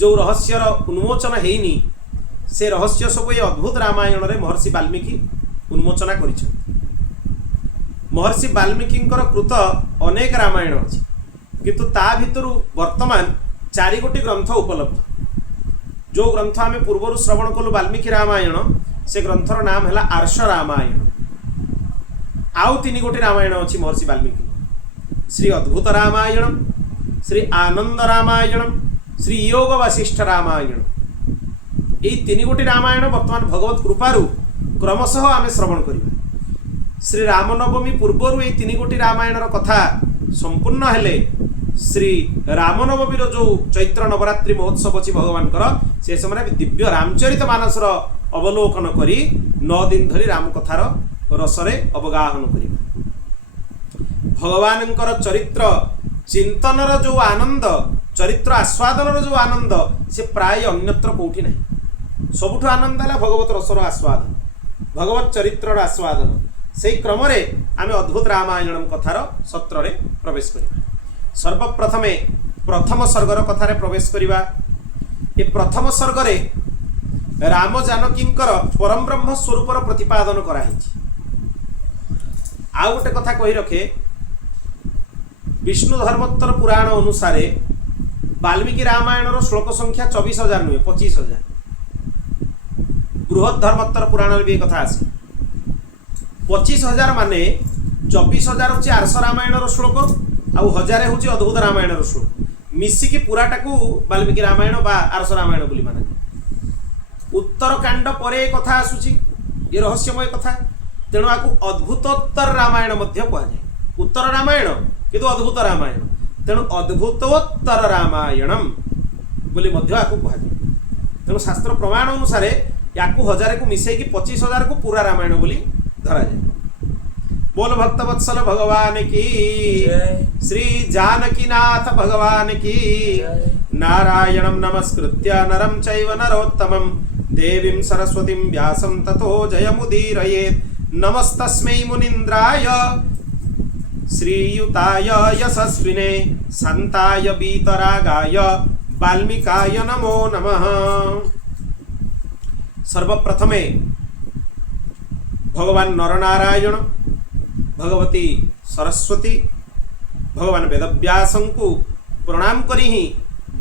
जो रहस्यर उन्मोचन हेनी से रहस्य सब ये अद्भुत रामायण रे महर्षि वाल्मीकि उन्मोचना करिछन। महर्षि वाल्मीकि कृत अनेक रामायण अछि किंतु ता भितरु वर्तमान 4 गोटी ग्रंथ उपलब्ध। जो ग्रंथ आमे पूर्वरु श्रवण कलु वाल्मीकि रामायण से ग्रंथर नाम है आर्ष रामायण। आउ 3 गोटी रामायण अछि महर्षि वाल्मीकि, श्री अद्भुत रामायण, श्री आनंद रामायण, श्री योग वशिष्ठ रामायण। यही 3 गोटी रामायण वर्तमान भगवत कृपारु क्रमशः आमे श्रवण करिबा। श्री रामनवमी पूर्वरु यही 3 गोटी रामायण कथा संपूर्ण हेले श्री रामनवमी जो चैत्र नवरात्रि महोत्सव अच्छी भगवान से समय दिव्य रामचरित मानसर अवलोकन करी 9 दिन धरी राम कथार रसरे अवगाहन करिबा। भगवान चरित्र चिंतनर जो आनंद, चरित्र आस्वादन जो आनंद से प्राय अन्यत्र कोठी नहीं। सबुठ आनंद है भगवत रसर आस्वादन, भगवत चरित्र आस्वादन। से क्रम आमे अद्भुत रामायण कथार सत्र रे प्रवेश करिबा। सर्वप्रथमे प्रथम सर्गर कथारे प्रवेश करिबा। ये प्रथम सर्गरे राम जानकींकर परम ब्रह्म स्वरूपर प्रतिपादन कराइछि। आ गोटे कथा कहि रखे, विष्णु धर्मोत्तर पुराण अनुसारे वाल्मीकि रामायण श्लोक संख्या 24,000 नुहे 25,000। बृहद धर्मोत्तर पुराण भी कथा आसे 25,000 माने 24,000 हूँ आर्ष रामायण श्लोक आउ 1000 हूँ अद्भुत रामायण श्लोक मिसिकी पूराटा को वाल्मीकि रामायण बा आर्ष रामायण बोली माना। उत्तरकांड परे कथा आसुची, ये रहस्यमय कथा, तेणु आपको अद्भुतोत्तर रामायण मध्य कहुए। उत्तर रामायण किंतु अद्भुत रामायण, तेणु अद्भुतोत्तर रामायणम बोली मध्य आपको कहुए। तेणु शास्त्र प्रमाण अनुसार याकू 1000 को मिसेकी 25,000 को पूरा रामायण बोली धरा जाए। बोल भक्त वत्सल भगवान की, श्री जानकीनाथ भगवान की। नारायणं नमस्कृत्य नरं चैव नरोत्तमं देवीं सरस्वतीं व्यासं ततो जयमुदीरयेत्। नमस्तस्मै मुनीन्द्राय श्रीयुताय यशस्विने संताय वीतरागाय वाल्मीकाय नमो नमः। सर्वप्रथमे भगवान नरनारायण, भगवती सरस्वती, भगवान वेदव्यास को प्रणाम करी ही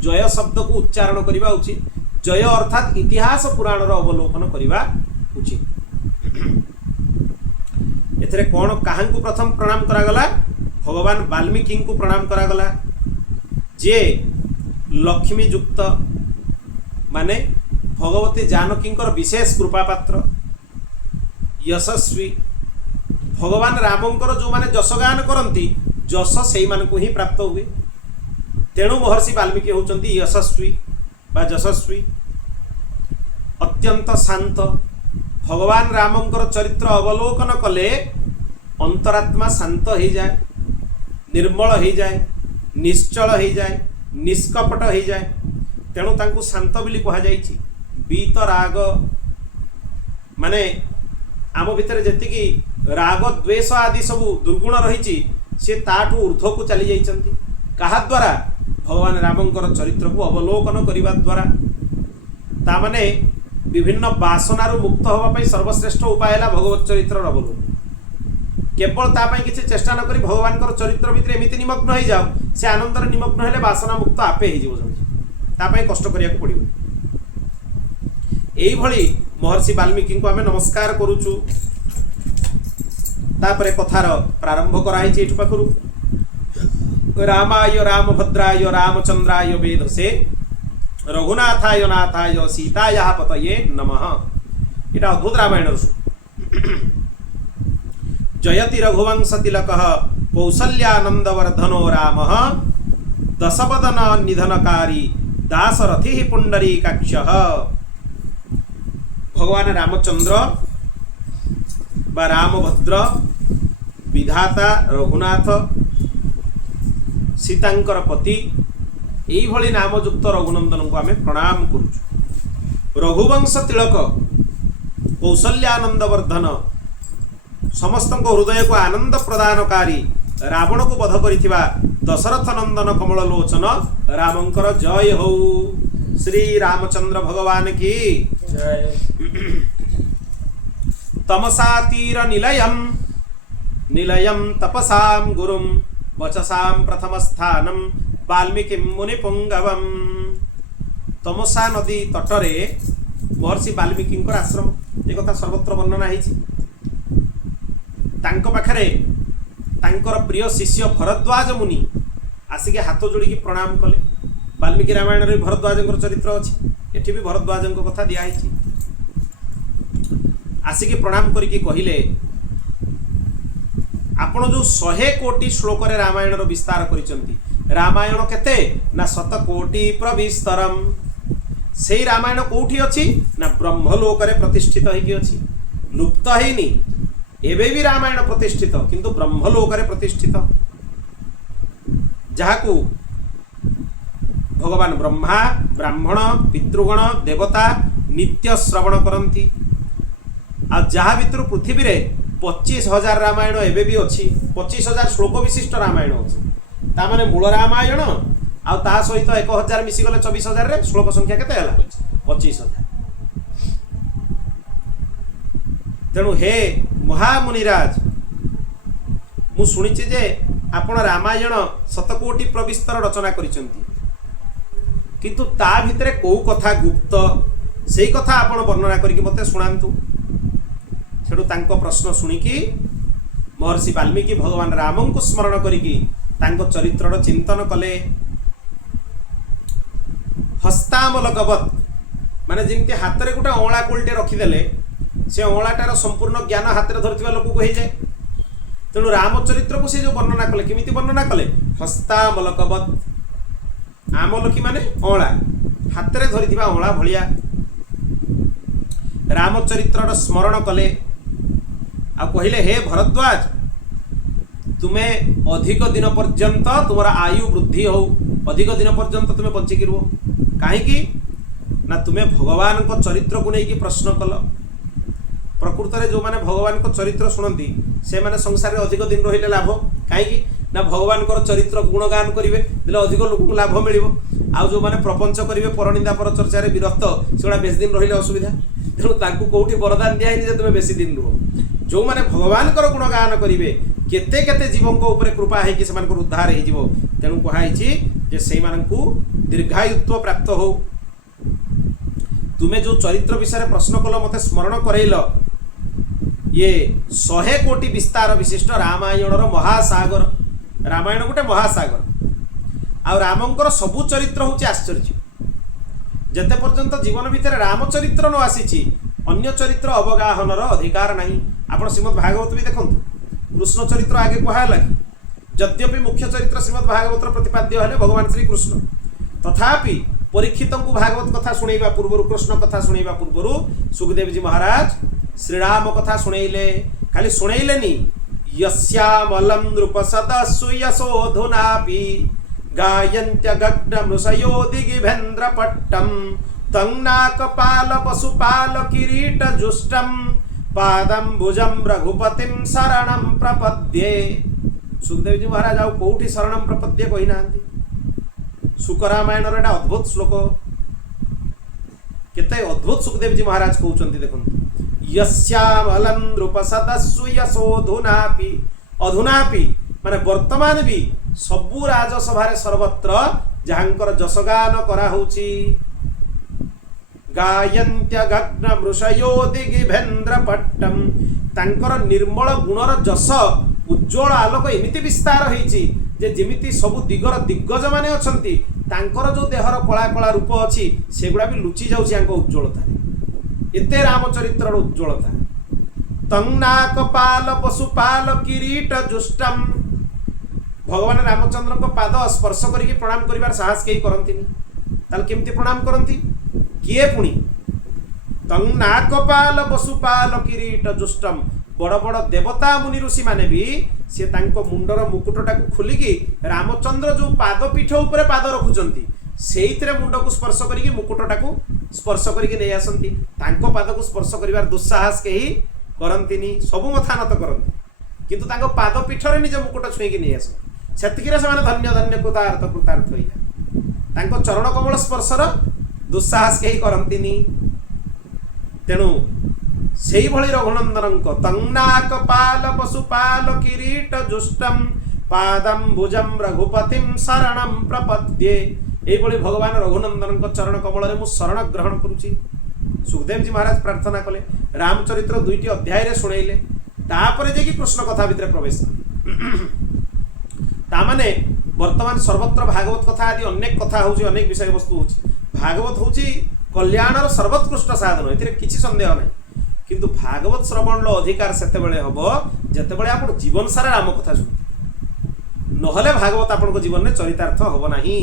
जय शब्द को उच्चारण करने उचित। जय अर्थात इतिहास पुराण अवलोकन करने उचित। एथरे कौन कहाँ को प्रथम प्रणाम करागला? भगवान वाल्मीकि को प्रणाम करागला, जे लक्ष्मी युक्त माने भगवती जानकी विशेष कृपा पात्र, यशस्वी। भगवान रामंकर जो माने जशगान करती जश से ही प्राप्त हुए। तेणु महर्षि वाल्मीकि होचंती यशस्वी बा यशस्वी। अत्यंत शांत, भगवान रामंकर चरित्र अवलोकन कले अंतरात्मा शांत हो जाए, निर्मल हो जाए, निश्चल हो जाए, निष्कपट हो जाए। तेणु तांको शांत बोली कहा जाइछि। वीतराग माने आम भितर जेतिकी राग द्वेष आदि सब दुर्गुण रही से ताठू ऊर्ध्व को चली जाइछंती। कहा द्वारा? भगवान रामंकर चरित्र को अवलोकन करने द्वारा। तामाने विभिन्न बासनारू मुक्त होगा सर्वश्रेष्ठ उपाय है भगवत चरित्र अवलोकन। केवल तापाई किसी चेष्टा न करी भगवान चरित्र भितर एमती निमग्न हो जाओ, से आनंदर निमग्न हेले बासना मुक्त आपे हो कष्ट करिया को पड़िबो। एई भली महर्षि वाल्मीकि को आमे नमस्कार करूचु। तापरे कथार प्रारंभ कराई एठु पाखरु। रामाय रामभद्राय रामचंद्राय वेधसे रघुनाथाय नाथाय सीतायाः पतये नमः। एटा अद्भुत रामायण जयति रघुवंश तिलकः कौसल्यानंदवर्धनो रामः दशवदन निधनकारी दासरथि पुंडरीकाक्षः। भगवान रामचंद्र बा रामभद्र, विधाता रघुनाथ, सीतांकर पति, यही भली नामयुक्त रघुनंदन को आमे प्रणाम करूछु। रघुवंश तिलक कौशल्यानंदवर्धन, समस्त हृदय को आनंद प्रदानकारी, रावण को वध करिथिबा दशरथ नंदन कमल लोचन रामंकर जय हो। श्री रामचंद्र भगवान की जय। तमसातीर निलयम निलयम तपसाम गुरुम वचसाम प्रथम स्थानम वाल्मीकि मुनिपुंगवम। तमसा नदी तटरे महर्षि वाल्मीकि आश्रम एक कथा सर्वत्र वर्णना है। पाखरे तांकर प्रिय शिष्य भरद्वाज मुनि आसिके हाथ जोड़ी प्रणाम कले। वाल्मीकि रामायण रे भरद्वाज चरित्र अच्छी, एठी भी भरद्वाज कथा दिखाई। आसिके प्रणाम करके कहले आपण जो 100 कोटी श्लोक रे रामायण रो विस्तार करिसंती। रामायण केते ना 100 कोटी प्रविस्तरम। सेई रामायण कोठी अछि ना ब्रह्मलोक रे प्रतिष्ठित होई अछि, लुप्त हेनी। एबे भी रामायण प्रतिष्ठित किंतु ब्रह्मलोक रे प्रतिष्ठित, जहाकू भगवान ब्रह्मा ब्राह्मण पितृगण देवता नित्य श्रवण करती। आ जहा भितर पृथ्वी रे 25,000 रामायण एबे भी अच्छी। 25,000 श्लोक विशिष्ट रामायण अच्छी। ता माने मूल रामायण आ ता सहित 1,000 मिसिगले 24,000 रे श्लोक संख्या केते हला 25,000। तेणु हे महामुनिराज, मु शुणिचे जे आपण रामायण 100 कोटी प्रविस्तर रचना करिसंती, किंतु ता भितरे को कथा गुप्त सेई कथा आपण वर्णना करिक मते सुनांतु। सेडु तांको प्रश्न शुणिकी महर्षि वाल्मीकि भगवान राम को स्मरण करिकी तांको चरित्रर चिंतन कले। हस्तामलकवत माने जिमती हाथ रे गोटे अँला कोलटे रखिदेले से अँलाटार संपूर्ण ज्ञान हाथ में धरथिबा लोक को हो जाए। तेणु रामचरित्र को से जो वर्णना कले केमिति वर्णना कले हस्तामलकवत। आमलकी माने अँला, हाथ में धरिथिबा अँला भलिया रामचरित्र स्मरण कले। आ कहले हे भरद्वाज, तुम्हें अधिक दिन पर्यंत तुम आयु वृद्धि हो, अधिक दिन पर्यंत तुम्हें बंचिकी रुह। कहीं ना तुम्हें भगवान को चरित्र को लेकिन प्रश्न कल। प्रकृत में जो माने भगवान को चरित्र शुणती से माने संसार में अधिक दिन रहिले लाभ। कहीं ना भगवान को चरित्र गुणगान करेंगे अधिक लोक लाभ मिल। आउ जो माने प्रपंच करेंगे परनिंदा पर चर्चा विरक्त से बेस दिन रहिले असुविधा। तेणु तांकु कोठी वरदान दिया है तुम्हें बेसी दिन रुह। जो माने भगवान को गुणगान करेंगे केते केते जीवों ऊपर कृपा है कि उद्धार हो। तेणु कहुई जे से दीर्घायुत्व प्राप्त हो। तुम्हें जो चरित्र विषय प्रश्न कल मते स्मरण करैल, ये 100 कोटी विस्तार विशिष्ट रामायणर महासागर। रामायण गोटे महासागर। आ रामंकर सबु चरित्र होची आश्चर्य। जते पर्यंत जीवन भितर रामचरित्र न आसी अन्य चरित्र अवगाहनर अधिकार नहीं। आपण श्रीमद् भागवत भी देखंतु, कृष्ण चरित्र आगे कहाला कि यद्यपि मुख्य चरित्र श्रीमद् भागवत प्रतिपाद्य हेले भगवान श्री कृष्ण, तथापि परीक्षित को भागवत कथा शुणैबा पूर्व कृष्ण कथा शुणैबा पूर्व सुखदेव जी महाराज श्रीराम कथा शुणैले। खाली शुणैलेनी यस्यामलं नृपसदस्सु यशोधुनापि गायन्त्य गग्नमृषयो दिगिभेन्द्रपट्टं तंनाकपाल पशुपाल किरीट जुष्टं पादम्बुजं रघुपतिं शरणं प्रपद्ये। सुखदेव जी महाराज आउ कोठी शरणं प्रपद्ये कहि नांती। सुकरामायण एटा अद्भुत श्लोक, केते अद्भुत सुखदेव जी महाराज कहउचंती। देखंतु यस्यामलं नृपसदस्सु यशोधुनापि। अधुनापि माने वर्तमान भी सबु राजसभा सर्वत्र जहांकर जसगान करा होची। गायन्त्य गग्न मृषयो दिगिभेन्द्रपट्टम। तांकर निर्मल गुणर जस उज्ज्वल आलोक एमिति विस्तार होईची जे जेमिति सबु दिगर दिग्गज माने अछंती तांकर जो देहर कला कला रूप अछि सेगुडा भी लुचि जाउची आंको उज्ज्वलता। एते रामचरित्र उज्ज्वलता। तंनाकपाल पशुपाल किरीट जुष्टम। भगवान रामचंद्र को पाद स्पर्श करके प्रणाम करिवार साहस केही करंतिनी। ताल केमती प्रणाम करंती किए पुणी तंनाकपाल पशुपाल किरीट जुष्टम। बड़ बड़ देवता मुनि ऋषि माने भी से तांको मुंडर मुकुटटा को खोलिकी रामचंद्र जो पाद पीठ ऊपर पाद रखुचंती सेइतरे मुंड को स्पर्श करिकी मुकुटटा को स्पर्श करिकी नै आसंती। तांको पाद को स्पर्श करिवार दुस्साहस केही करंतिनी, सबु मथा नत करंती, किंतु तांको पाद पीठरे निज मुकुट छुईकी नै आसंती। सेतिकिरे से माने धन्य धन्य कृतार्थ कृतार्थ होइया। तांको चरण कमल स्पर्शर दुस्साहस कहीं करती तेणु से भली रघुनंदन तंगनाक पाल पशुपाल किरीट जुष्टम पादम भुजम रघुपतिम शरणम प्रपद्ये यही भगवान रघुनंदन चरण कमल में शरण ग्रहण करुच्ची। सुखदेव जी महाराज प्रार्थना कले रामचरित्र 2टी अध्याय शुणेले तापर जे कृष्ण कथा भितर प्रवेश तामाने वर्तमान सर्वत्र भागवत कथा आदि अनेक कथा होची अनेक विषय वस्तु होची भागवत होची कल्याणर सर्वोत्कृष्ट साधन एथिरे किछि संदेह नाही किंतु भागवत श्रवण लो अधिकार सेते बेले हबो जेते बेले आपण जीवन सारा राम कथा सुन नहले भागवत आपण जीवन में चरितार्थ हबो नाही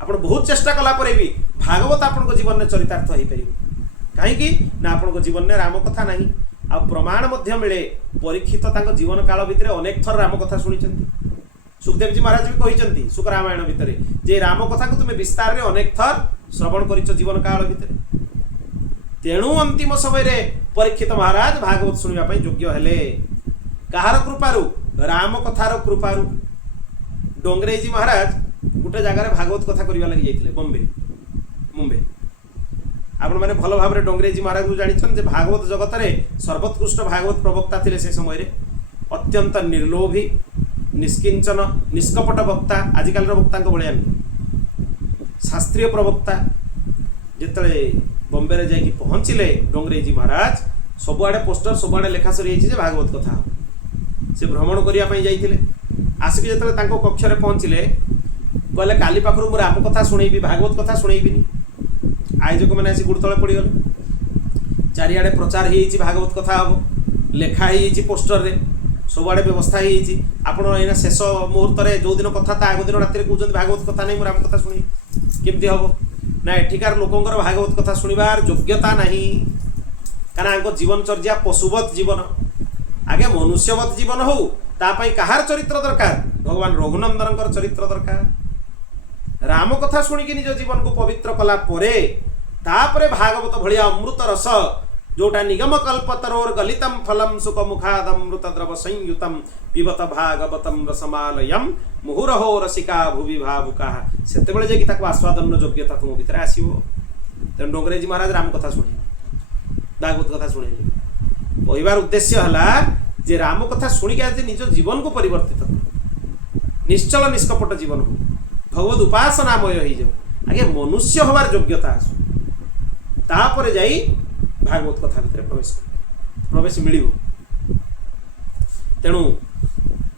आपण बहुत चेष्टा कला परे भी भागवत आपण जीवन में चरितार्थ होई परिबो काहेकि ना आपण जीवन में राम कथा नाही आ प्रमाण मध्य मिले परीक्षित तांको जीवन काल भितर अनेक थर राम कथा सुनिचंती सुखदेव जी महाराज भी कहिचंती सुख रामायण भितर जे राम कथा को तुमे विस्तार रे अनेक थर श्रवण करिच जीवन काल भितर तेणु अंतिम समय रे परीक्षित महाराज भागवत सुनिबा पई योग्य हेले कहार कृपारु राम कथार कृपारु डोंगरे जी महाराज गोटे जगार भागवत कथा करबा लागि जाइथिले मुंबई आपण माने भल भाव डोंगरे जी महाराज को जानिछन जे भागवत जगत रे सर्वोत्कृष्ट भागवत प्रवक्ता थिले से समय रे अत्यंत निर्लोभी निष्किंचन निष्कपट वक्ता आजिकल वक्ता भाया शास्त्रीय प्रवक्ता जिते बॉम्बे रे जाइए पहुँचले डोंगरे जी महाराज सबुआड़े पोस्टर सबुआड़े लेखा सरी भागवत कथा से भ्रमण करने जाइए आसिक जो कक्ष पहुँचले कहले काली पाखु मु राम कथा शुणेबी भागवत कथा शुणेबी आयोजक मैंने आसी गुड़ तले पड़गले चारिआडे प्रचार हो भागवत कथा हम लेखा हो पोस्टर रे सबुआड़े व्यवस्था होना शेष मुहूर्त में जो दिन कथा आग दिन रात कहते भागवत कथा नहीं राम कथा शुणी केमती हम ना एठिकार लोकंर भागवत कथा शुणवार योग्यता नहीं कारण जीवनचर्या पशुवत जीवन आगे मनुष्यवत जीवन हो तापाई कहार चरित्र दरकार भगवान रघुनंदन चरित्र दरकार राम कथा शुणिकी निज जीवन को पवित्र कला परे तापरे भागवत भलिया अमृत रस जोटा निगम कल्पतरोर गलितम फलम सुख मुखादमृत द्रव संयुतम पिबत भागवतम रसमालयम मुहुरहो रसिका भुवि भावुका सेते बेले जे ताको आस्वादन योग्यता तुम भीतर आसीबो तेन डोंगरे जी महाराज राम कथा शुणी भागवत कथा शुणी कहबार उद्देश्य हला जे राम कथा शुणिक आज निज जीवन को परिवर्तित कर निश्चल निष्कपट जीवन हो भगवत उपासनामय हो जाऊ आगे मनुष्य हबार योग्यता आसु तापर जाई भागवत कथा भितर प्रवेश मिल तेणु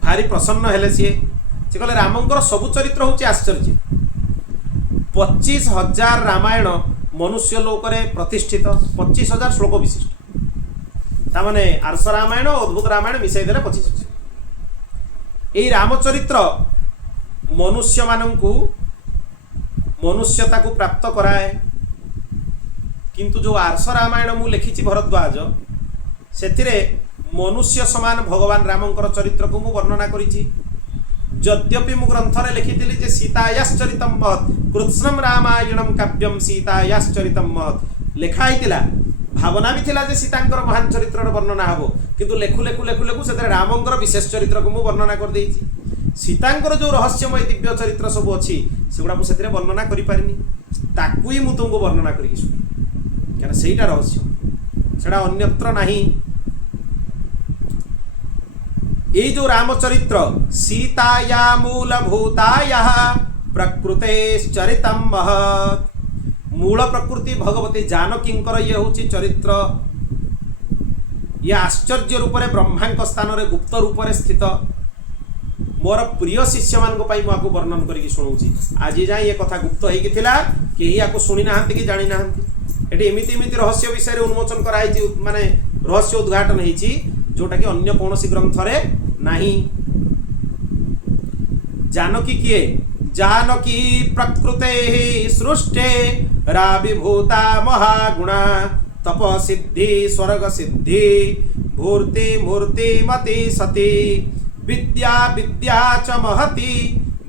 भारी प्रसन्न हेले सी कहले रामंकर सबु चरित्र हूँ आश्चर्य 25,000 रामायण मनुष्य लोकरे प्रतिष्ठित 25,000 श्लोक विशिष्ट तामाने आर्ष रामायण अद्भुत रामायण मिसाई देले 25,000 यही रामचरित्र मनुष्य मानंकु मनुष्यता को प्राप्त कराए किंतु जो आर्ष रामायण मु लिखी भरद्वाज से मनुष्य समान भगवान रामंकर चरित्र को मु वर्णना करी यद्यपि मु ग्रंथरे लिखी जे सीतायाश्चरितम महत् कृत्स्नम रामायणम काव्यम सीतायाश्चरितम महत् लिखाई भावना भी थिला जे सीतांकर महान चरित्र वर्णना हबो किंतु लेखु लेखु लेखु लेखु से रामंकर विशेष चरित्र को मु वर्णना कर देइछि सीतांकर जो रहस्यमय दिव्य चरित्र सब अच्छी सेगुड़ा मुझे वर्णना करि पारिनी ताकू ही मु तुमको वर्णना करी सुनी क्या सेटा रहस्य सेटा अन्यत्र नहीं ये जो रामचरित्र सीताया मूलभूताया प्रकृतेश्चरितम महत् मूल प्रकृति भगवती जानकींकर ये हूँ चरित्र ये आश्चर्य रूप से ब्रह्मांक स्थान रे गुप्त रूप से स्थित मोर प्रिय शिष्य मान मुझे वर्णन करके शुणाऊँगी आज जाए ये कथा गुप्त होता कहीं या शुणी ना कि जानी ना ये एमती एमती रहस्य विषय उन्मोचन कराई माने रहस्य उद्घाटन होती जोटा कि अन्य कौन ग्रंथ रे नहीं जानकी किए जानकी प्रकृते सृष्टे राविभूता महागुणा तप सिद्धि स्वर्ग सिद्धि भूर्ति मूर्ति मति सती विद्या विद्या च महति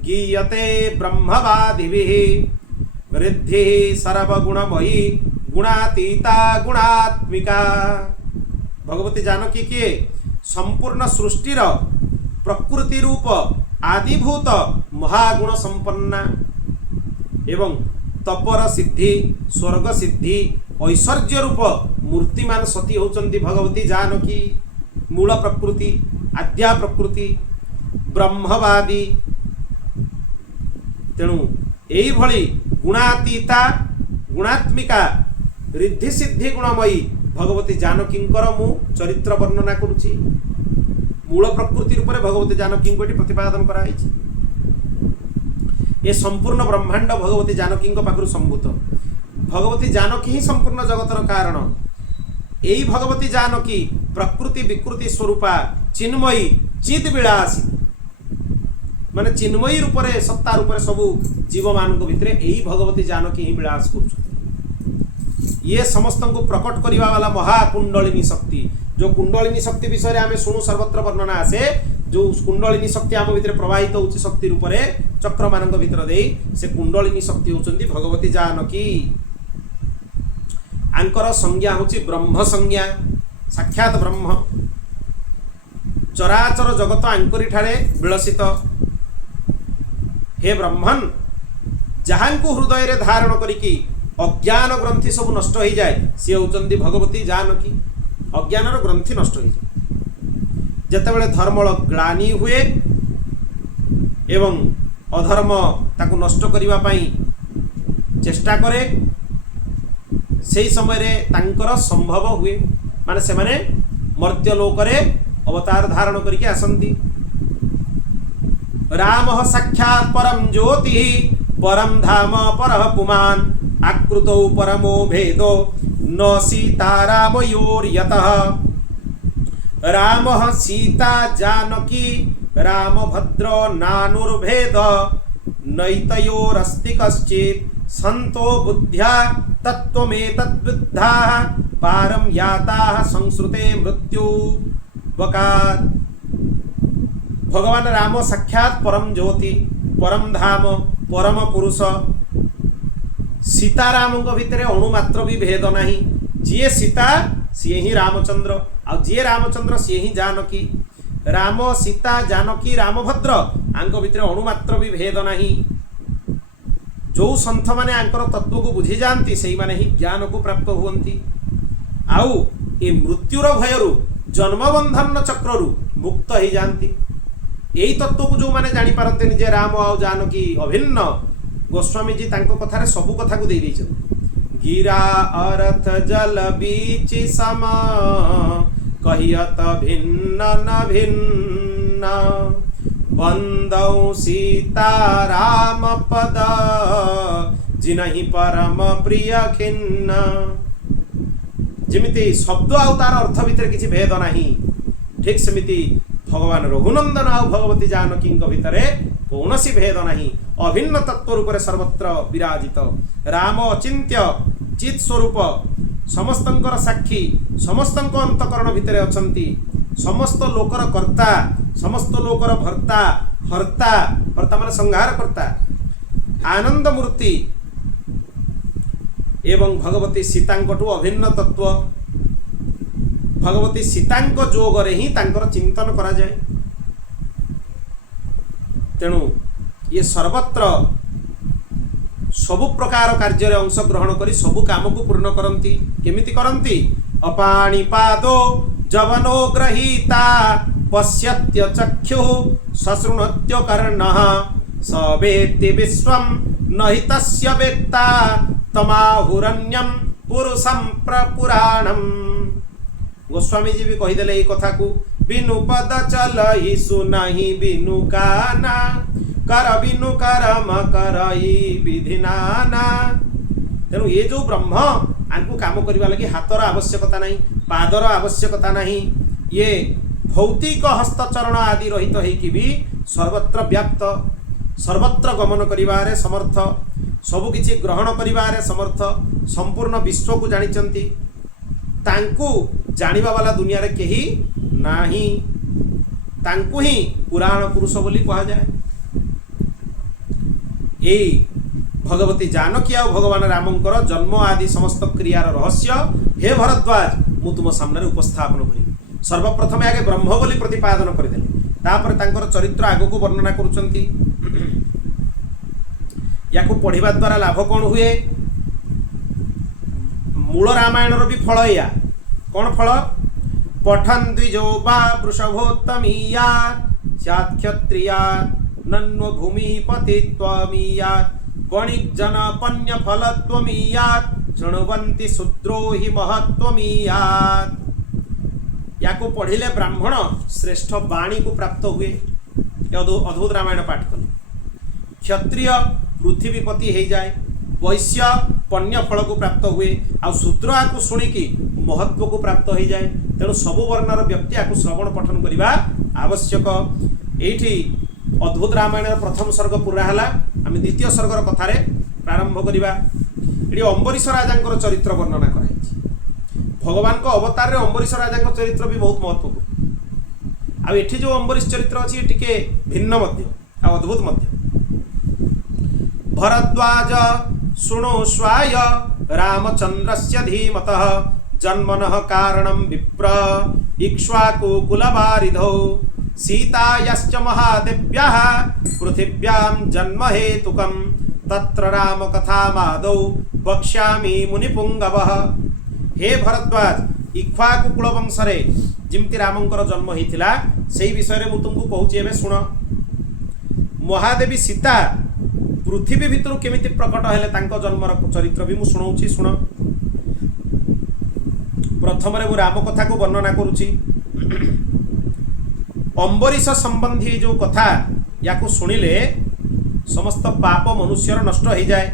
गीयते ब्रह्मवादिभिः रिद्धि सर्वगुणमयी गुणातीता गुणात्मिका भगवती जानकी किए संपूर्ण सृष्टिर प्रकृति रूप आदिभूत महागुण संपन्ना एवं तपर सिद्धि स्वर्ग सिद्धि ऐश्वर्य रूप मूर्तिमान सती होचंती भगवती जानकी मूल प्रकृति आद्या प्रकृति ब्रह्मवादी तेणु यही भली गुणातीता गुणात्मिका रिद्धि सिद्धि गुणमयी भगवती जानकींकर मु चरित्र वर्णना करुछि मूल प्रकृति रूप में भगवती जानकी को प्रतिपादन कराई ये संपूर्ण ब्रह्मांड भगवती जानकी पाखु संभूत भगवती जानकी ही संपूर्ण जगतर कारण यही भगवती जानकी प्रकृति विकृति स्वरूपा चिन्मयी चित विलासी माने चिन्मयी रूप से सत्ता रूप से सबू जीव मान भितर यही भगवती जानकी ही विलास कर ये समस्त को प्रकट करने वाला महाकुंडलिनी शक्ति जो कुंडलिनी शक्ति विषय में आम शुणु सर्वत्र वर्णना आसे जो कुंडलिनी शक्ति आम भीतर प्रवाहित होची शक्ति रूप से चक्र मान भीतर दे से कुंडलिनी शक्ति होचंती भगवती जानकी आंकर संज्ञा होची ब्रह्म संज्ञा साक्षात ब्रह्म चराचर जगत आंकरी ठारे विलसित हे ब्रह्मन जहां को हृदय रे धारण करिकी अज्ञान ग्रंथि सब नष्ट हो जाए सी होचंती भगवती जानकी अज्ञान ग्रंथि नष्ट हो जाए जेतेबेले धर्म ग्लानि हुए एवं अधर्म ताकु नष्ट करिवा पाई चेष्टा करे सेही समय रे तांकर संभव हुए माने से माने मर्त्य लोक रे अवतार धारण करके आसंती राम साक्षात् परम ज्योति परम धाम परः पुमान् आकृतौ परमो भेदो न सीतारामयोर्यतः रामः सीता जानकी रामभद्र नानुर्भेद नैतयोरस्ति कश्चित् संतो बुद्ध्या तत्त्वमेतद्विद्धाः पारं याताः संश्रुते मृत्यु वकात् भगवान राम साक्षात् परम ज्योति परम धाम परम पुरुष सीताराम भितर अणुमात्र भी भेद नहीं जी सीता सी ही रामचंद्र आ जी रामचंद्र सी ही जानकी राम सीता जानकी रामभद्र आंक भितर अणुमात्र भी भेद नहीं जो संत माने आंकर तत्व को बुझी जानती से माने ही ज्ञान को प्राप्त हुवंती आउ ए मृत्युर भयरु जन्मबंधन चक्ररु मुक्त ही जानती यही तत्व को जो माने जानी पारते जे राम आ जानकी अभिन्न गोस्वामी जी तांको कथारे सबु कथा को दे दैछन गिरा अर्थ जल बीच सम कहियत भिन्न न भिन्न बंदौ सीता राम पद जिनहि परम प्रिय खिन्न जिमिति शब्द आ तार अर्थ भितर किछि भेद नाही ठीक सेमिति भगवान रघुनंदन आ भगवती जानकी भितर कौनसी भेद नहीं अभिन्न तत्व रूप से सर्वत्र विराजित राम अचिंत्य चित स्वरूप समस्तंकर साक्षी समस्तंक अंतकरण भितर अछंती समस्त लोकर कर्ता समस्त लोकर भर्ता हर्ता हर्ता माने संहार कर्ता आनंद मूर्ति एवं भगवती सीतांकठू अभिन्न तत्व भगवती सीतांक जोगरे ही तांकर चिंतन करा जाए तेणु ये सर्वत्र सबु प्रकार कार्य अंश ग्रहण करी सबु काम को पूर्ण करती केमिति करती अपाणिपादो जवनो ग्रहीता पश्यत्य चक्षु सशृणत्य कर्णः स वेत्ति विश्वं न हि तस्य वेत्ता तमाहुरन्यं पुरुषं प्रपुराणम् गोस्वामी जी भी कहीदेले ये कथा को बिनु पद चल ही सुनहि बिनु काना कर बिनु करम करई विधि नाना तेणु ये जो ब्रह्म आंकु काम करने लगी हाथर आवश्यकता नहीं पादर आवश्यकता नहीं ये भौतिक हस्तचरण आदि रहित होइकि भी सर्वत्र व्याप्त सर्वत्र गमन करिवारे समर्थ सबु किछि ग्रहण करिवारे समर्थ संपूर्ण विश्व को जानिचंती तांकु जानिबा वाला दुनिया रे केही नाही तांकु ही पुराण पुरुष बोली कहा जाए यही भगवती जानकी आ भगवान रामंकर जन्म आदि समस्त क्रियार रहस्य हे भरद्वाज मु तुम सामने उपस्थापन करी सर्वप्रथम आगे ब्रह्म बोली प्रतिपादन करदेले तापर तांकर चरित्र आगो को वर्णना करुचंती या पढ़िबा द्वारा लाभ कौन हुए मूल रामायण भी फल या कौन फल पठन द्विजो बा वृषभोत्तमीया स्यात् क्षत्रिया नन्व भूमिपतित्वमीया वणिज्जन पन्य फलत्वमीयात् शृण्वन्ति शूद्रो हि महत्वमीयात्। याको पढ़िले ब्राह्मण श्रेष्ठ वाणी को प्राप्त हुए। अद्भुत रामायण पाठ कले क्षत्रिय पृथ्वीपति हो जाए, वैश्य पन्य फल को प्राप्त हुए, आ शूद्र आपको शुणिकी महत्व को प्राप्त हो जाए। तेणु सबु वर्णर व्यक्ति आपको श्रवण पठन करने आवश्यक। ये अद्भुत रामायण प्रथम सर्ग पूरा है। आम द्वितीय सर्गर कथार प्रारंभ करवा। ये अम्बरीश राजा चरित्र वर्णना कराई। भगवान को अवतार अम्बरीश राजा चरित्र भी बहुत महत्वपूर्ण। आ एठी जो अम्बरीश चरित्र अच्छी टिके भिन्न आ अद्भुत मध्य। भरद्वाज शृणुष्वाय रामचंद्रस्य धीमतः जन्मनः कारणं विप्र इक्ष्वाकु कुलवारिधौ सीतायाश्च महादेव्याः पृथिव्यां जन्म हेतुकं तत्र राम कथामादौ वक्ष्यामि मुनिपुंगवः। हे भरद्वाज इक्ष्वाकु कुल वंशरे जिमती रामंकर जन्म होता से विषय में तुमको कहूँ शुण। महादेवी सीता पृथ्वी भितर केमिति प्रकट हेले तांको जन्मर चरित्र भी मुझे शुणाऊँ। शुण प्रथम मु राम कथा को वर्णना करुच्ची। अम्बरीश संबंधी जो कथा या शुणिले समस्त पाप मनुष्यर नष्ट हो जाए।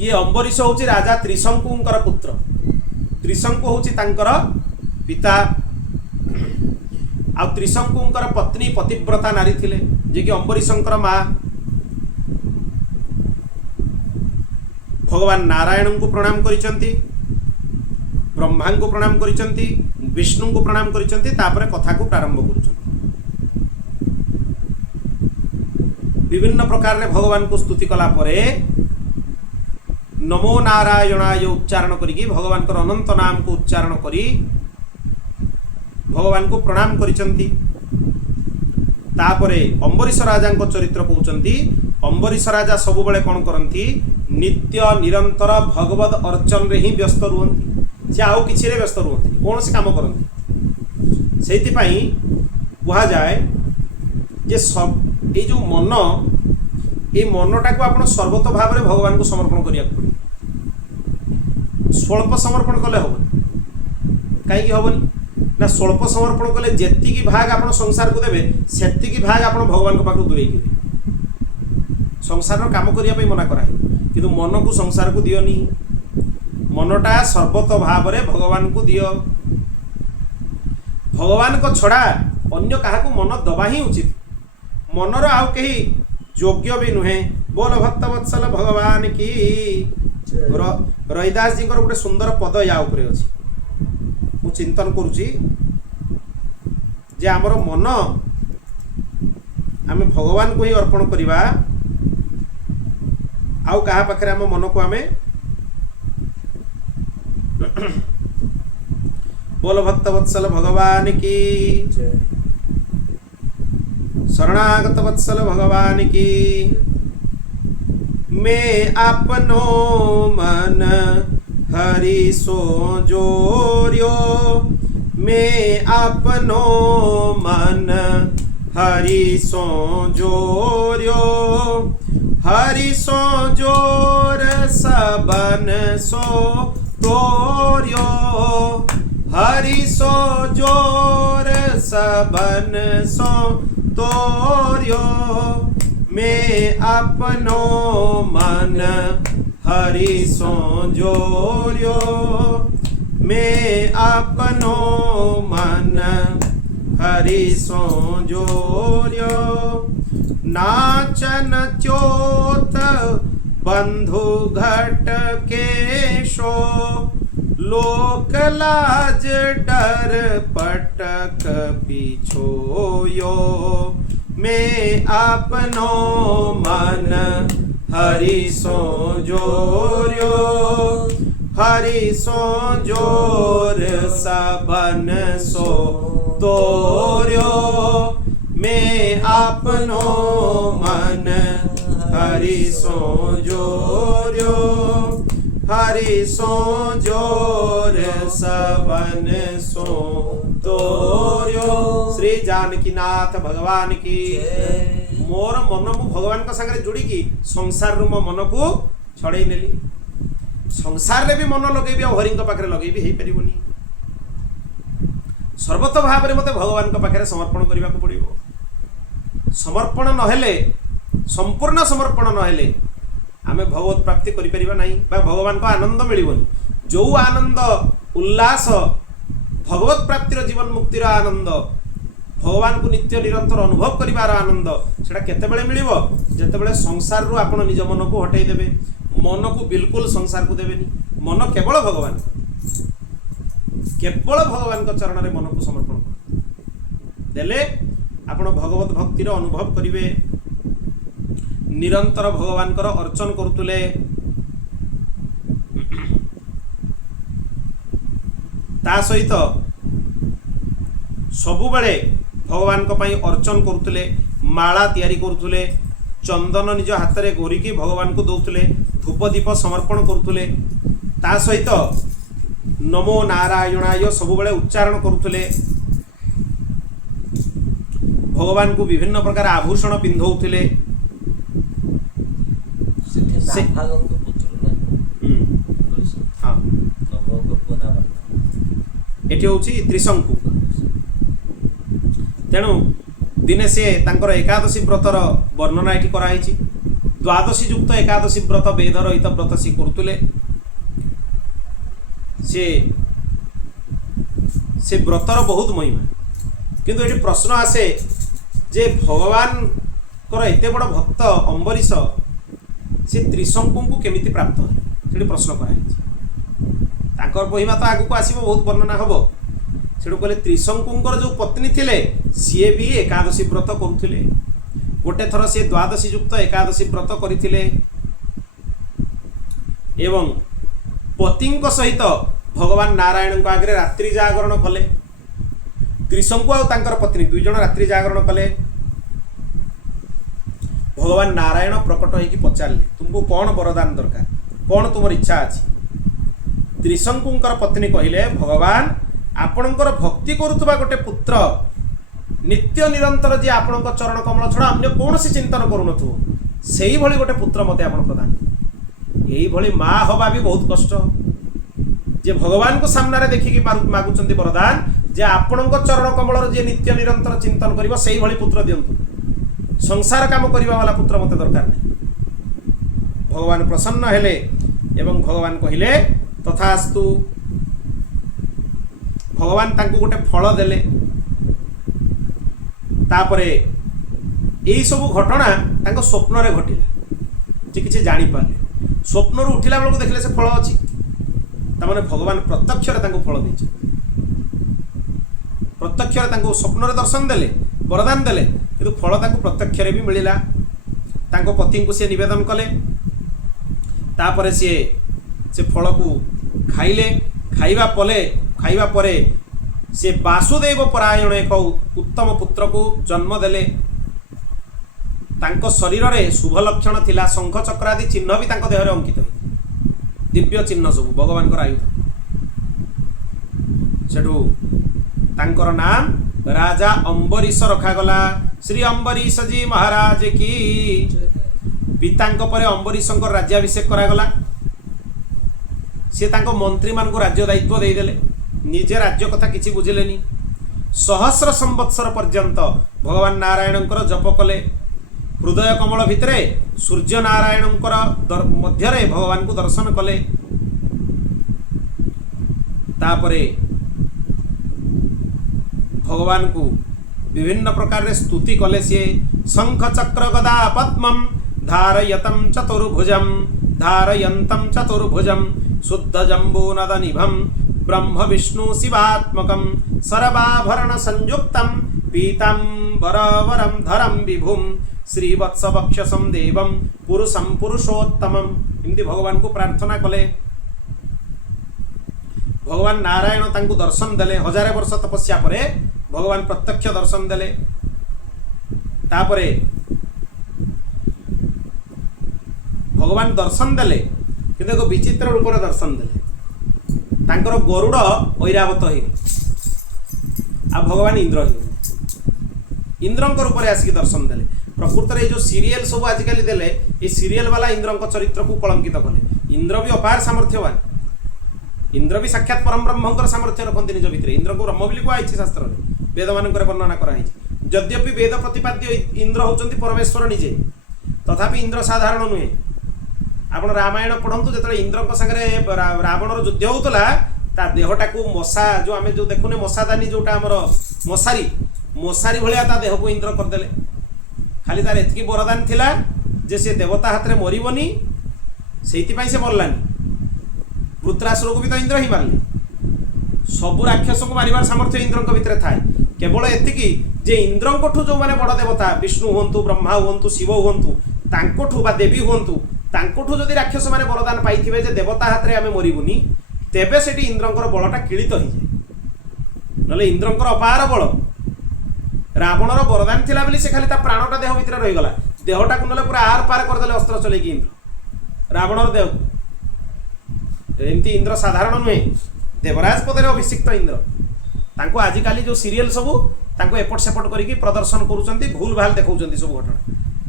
ये अम्बरीश हूँ राजा त्रिशंकुंकर पुत्र। त्रिशंकु हूँ तांकर पिता। आ त्रिशंकुंकर पत्नी पतिव्रता नारी थिले जे कि अम्बरीशंकर माँ। भगवान नारायण को प्रणाम करिसंती, ब्रह्मा को प्रणाम करिसंती, विष्णु को प्रणाम करिसंती। तापरे कथा को प्रारंभ करुछन। विभिन्न प्रकार रे भगवान को स्तुति कला परे नमो नारायणाय उच्चारण करी भगवान को अनंत नाम को उच्चारण करी भगवान को प्रणाम करिसंती। तापरे अम्बरीश राजा को चरित्र कहउचंती। अम्बरीश राजा सब बेले कौन करती नित्य निरंतर भगवद अर्चन रे ही व्यस्त रुहंती। से आउ किछि रे व्यस्त रुहंती, कौन से काम करती। से कह जाए जे सब ये जो मन ये मनटा को आप सर्वत भाव में भगवान को समर्पण करिया पड़े। स्वल्प समर्पण कले हेनी कहीं हेनी ना स्वल्प समर्पण कले जेतिकी भाग आप संसार को देवे सेतिकी भाग आप भगवान को पाखु दूरे देवे। संसार काम करने मना कराए किंतु मन को संसार को दियोनी। मनटा सर्वत भाव में भगवान को दियो। भगवान को छड़ा अन्य क्या मन दबा ही उचित। मनर आउ कहीं योग्य भी नुहे। बोल भक्त वत्सल भगवान की। रहीदास जी गोटे सुंदर पद या उपरे अछि। मु चिंतन करुची जे आमर मन आमे भगवान को ही अर्पण करिबा। आउ कहा पाखरे आम मन को आमे बोल भक्त वत्सल भगवान की। शरणागत वत्सल भगवान की। मैं अपनो मन हरि सो जोर्यो। मैं अपनो मन हरि सो जोर्यो। हरि सो जोर सबन सो तोर्यो। हरि सो जोर सबन सो तोर्यो। मैं अपनो मन हरि सो जोर्यो। मैं अपनो मन हरि सो जोर्यो। नाचन च्योत बंधु घट केशो। लोक लाज डर पटक पिछोयो। मैं अपनो मन हरि सो जोर्यो। हरि सो जोर सबन सो तोर्यो। मैं आपनो मन हरि सो जोर्यो, हरि सो जोर सबन सो तोर्यो। श्री जानकी नाथ भगवान की। मोर मन मु भगवान का संगे जोड़ी की संसार रु मो मन को छड़े नेली। संसार रे भी मन लगेबी आ हरि पाखे लगेबी हे परिबनी। सर्वत भाव में मते भगवान पाखे समर्पण करने को पड़ो। समर्पण नहेले, संपूर्ण समर्पण नहेले आमे भगवत प्राप्ति करि परिबा नाही बा भगवान को आनंद मिलिबनी। जो आनंद उल्लास भगवत प्राप्तिर जीवन मुक्तिर आनंद, भगवान को नित्य निरंतर अनुभव करिवार आनंद सेटा केते बेले मिलिबो? जेते बेले संसार रु आपण निज मन को हटाई देबे। मन को बिल्कुल संसार को देबेनी। मन केवल भगवान, केवल भगवान का चरण में मन को समर्पण कर देले आपण भगवत भक्तिर अनुभव करिवे। निरंतर भगवान कर अर्चन करुतुले। ता सहित सबु बेले भगवान को पई अर्चन करुतुले। माला तैयारी करुतुले। चंदन निज हाथ रे घोरिकी भगवान को दौतुले। धूप दीप समर्पण करुतुले। ता सहित नमो नारायणाय सब बेले उच्चारण करुतुले। भगवान को विभिन्न प्रकार आभूषण पिंधौतुले। एठी होची त्रिशंकु। तेणु दिने से तांकर एकादशी व्रतर वर्णना एठी कराई। द्वादशी युक्त एकादशी व्रत वेद रहित व्रत सी करुतुले। से व्रतर बहुत महिमा। किंतु ये प्रश्न आसे जे भगवान कर एते बड़ भक्त अम्बरीश से त्रिशंकु को केमिति प्राप्त है प्रश्न कर महिमा तो आगु को आसो बहुत वर्णना हम। से कहले त्रिशंकुंकर जो पत्नी थिले सी भी एकादशी व्रत करुले। गोटे थर सी द्वादशी युक्त एकादशी व्रत करथिले एवं पति सहित भगवान नारायण आगे रात्रि जागरण कले। त्रिशंकु और तांकर पत्नी दुई जन रात्रि जागरण कले। भगवान नारायण प्रकट होइकी पचारले तुमको कौन वरदान दरकार, कौन तुम इच्छा अछि? त्रिशंकुंकर पत्नी कहिले भगवान आपणकर भक्ति करुवा गोटे पुत्र नित्य निरंतर जी आपणक चरण कमल छड़ा अन्य कौन सी चिंतन करूनथु से भली गोटे पुत्र मते आपण प्रदान। यही भली माँ हवा भी बहुत कष्ट जे भगवान को सामने देखिकी मागुचंती वरदान जे आपणक चरण कमल जे नित्य निरंतर चिंतन करिवो सेही भली पुत्र दियंतु। संसार काम करिवा वाला पुत्र मते दरकार नहीं। भगवान प्रसन्न हेले एवं भगवान कहिले तथास्तु। भगवान तांको गोटे फल देले। तापरे यही सब घटना तांको स्वप्न रे घटिला जे किछि जानि पारले। स्वप्न रु उठिला बेलको देखले से फल अछि तामाने भगवान प्रत्यक्ष रे तांको फल दैछ। प्रत्यक्ष रे तांको स्वप्न रे दर्शन देले, वरदान देले, किंतु फल तांको प्रत्यक्ष रे भी मिलिला। तांको पति को से निवेदन कले। तापरे से फल को खाइले। खाइबा परे से वासुदेव परायण एक उत्तम पुत्र को जन्म देले। तांको शरीर रे शुभ लक्षण थिला। शंख चक्र आदि चिन्ह भी तांको देह रे अंकित होई। दिव्य चिन्ह सब भगवान को आयुध। सेठू तांकर नाम राजा अम्बरीश रखागला। श्री अम्बरीश जी महाराज की। पितांक परे अम्बरीशंक राज्याभिषेक करागला। सी तांको मंत्री मान को राज्य दायित्व देदेले। निजे राज्य कथा किछि बुझिलेनी। सहस्र संवत्सर पर्यंत भगवान नारायणंकर जप कले। हृदय कमल भितरे सूर्य नारायणंकर मध्य रे भगवान को दर्शन कले। तापरे भगवान को विभिन्न प्रकार रे स्तुति कले। सी शंख चक्र गदा पद्मम धारयतम चतुर्भुजम धारयन्तम चतुर्भुजम शुद्ध जम्बू नद निभम ब्रह्म विष्णु शिवात्मकम सर्वाभरण संयुक्तम पीतांबरवरम धरम विभुम श्रीवत्स वक्षसम देवम पुरुषम पुरुषोत्तमम। इमती भगवान को प्रार्थना कले। भगवान नारायण तांको दर्शन देले। 1000 वर्ष तपस्या परे भगवान प्रत्यक्ष दर्शन देले। तापरे भगवान दर्शन देले किंतु एक विचित्र रूप दर्शन देले तांकर गरुड़ ऐरावत हो आ भगवान इंद्र हो इंद्र रूप आसिक दर्शन देले प्रकृत में जो सीरियल सब आजिकल देले ये सीरियल वाला इंद्र चरित्र को कलंकित कले इंद्र भी अपार सामर्थ्यवान इंद्र भी साक्षात परम ब्रह्म सामर्थ्य रखते निज भितर इंद्र को ब्रह्म बोली कहुई शास्त्र में वेद मान वर्णना कराई यद्यपि वेद प्रतिपाद्य इंद्र होचंती परमेश्वर निजे तथापि इंद्र साधारण नुहे आपण रामायण पढ़ंतु जो इंद्र सागरे रावणर युद्ध होता ता देहटा को मशा जो आम जो देखुने मशादानी जोटा आमर मशारी मशारी भाया ता देह को इंद्र करदे खाली तार एतकी वरदान थिला जे से देवता हाथ में मरबनी से मरलानी वृत्रासुर को भी तो इंद्र ही मारे सबू राक्षस को मारिबार सामर्थ्य इंद्र भितर थाए केवल एतिकी जे इंद्र जो मैंने बड़ देवता विष्णु हूँ ब्रह्मा हूँ शिव हूँ तांकोठू बा देवी हूँ तांकोठू जदि राक्षस मैंने वरदान पाई जे देवता हाथ में आम मरबुनी तेबे से इंद्रंकर बलटा किलित हो जाए नले इंद्रंकर अपार बल रावणर वरदान थिला बेली से खाली ता प्राणटा देह भितर रहीगला देहटा को नले पूरा आर पार करदेले अस्त्र चले इंद्र रावणर देह एमती इंद्र साधारण नुहे देवराज पदे अभिषिक्त इंद्र तांको आजिकाली जो सीरियल सबू तांको एपट सेपट करके प्रदर्शन करूछंती भूल भाल देखौछंती सब घटना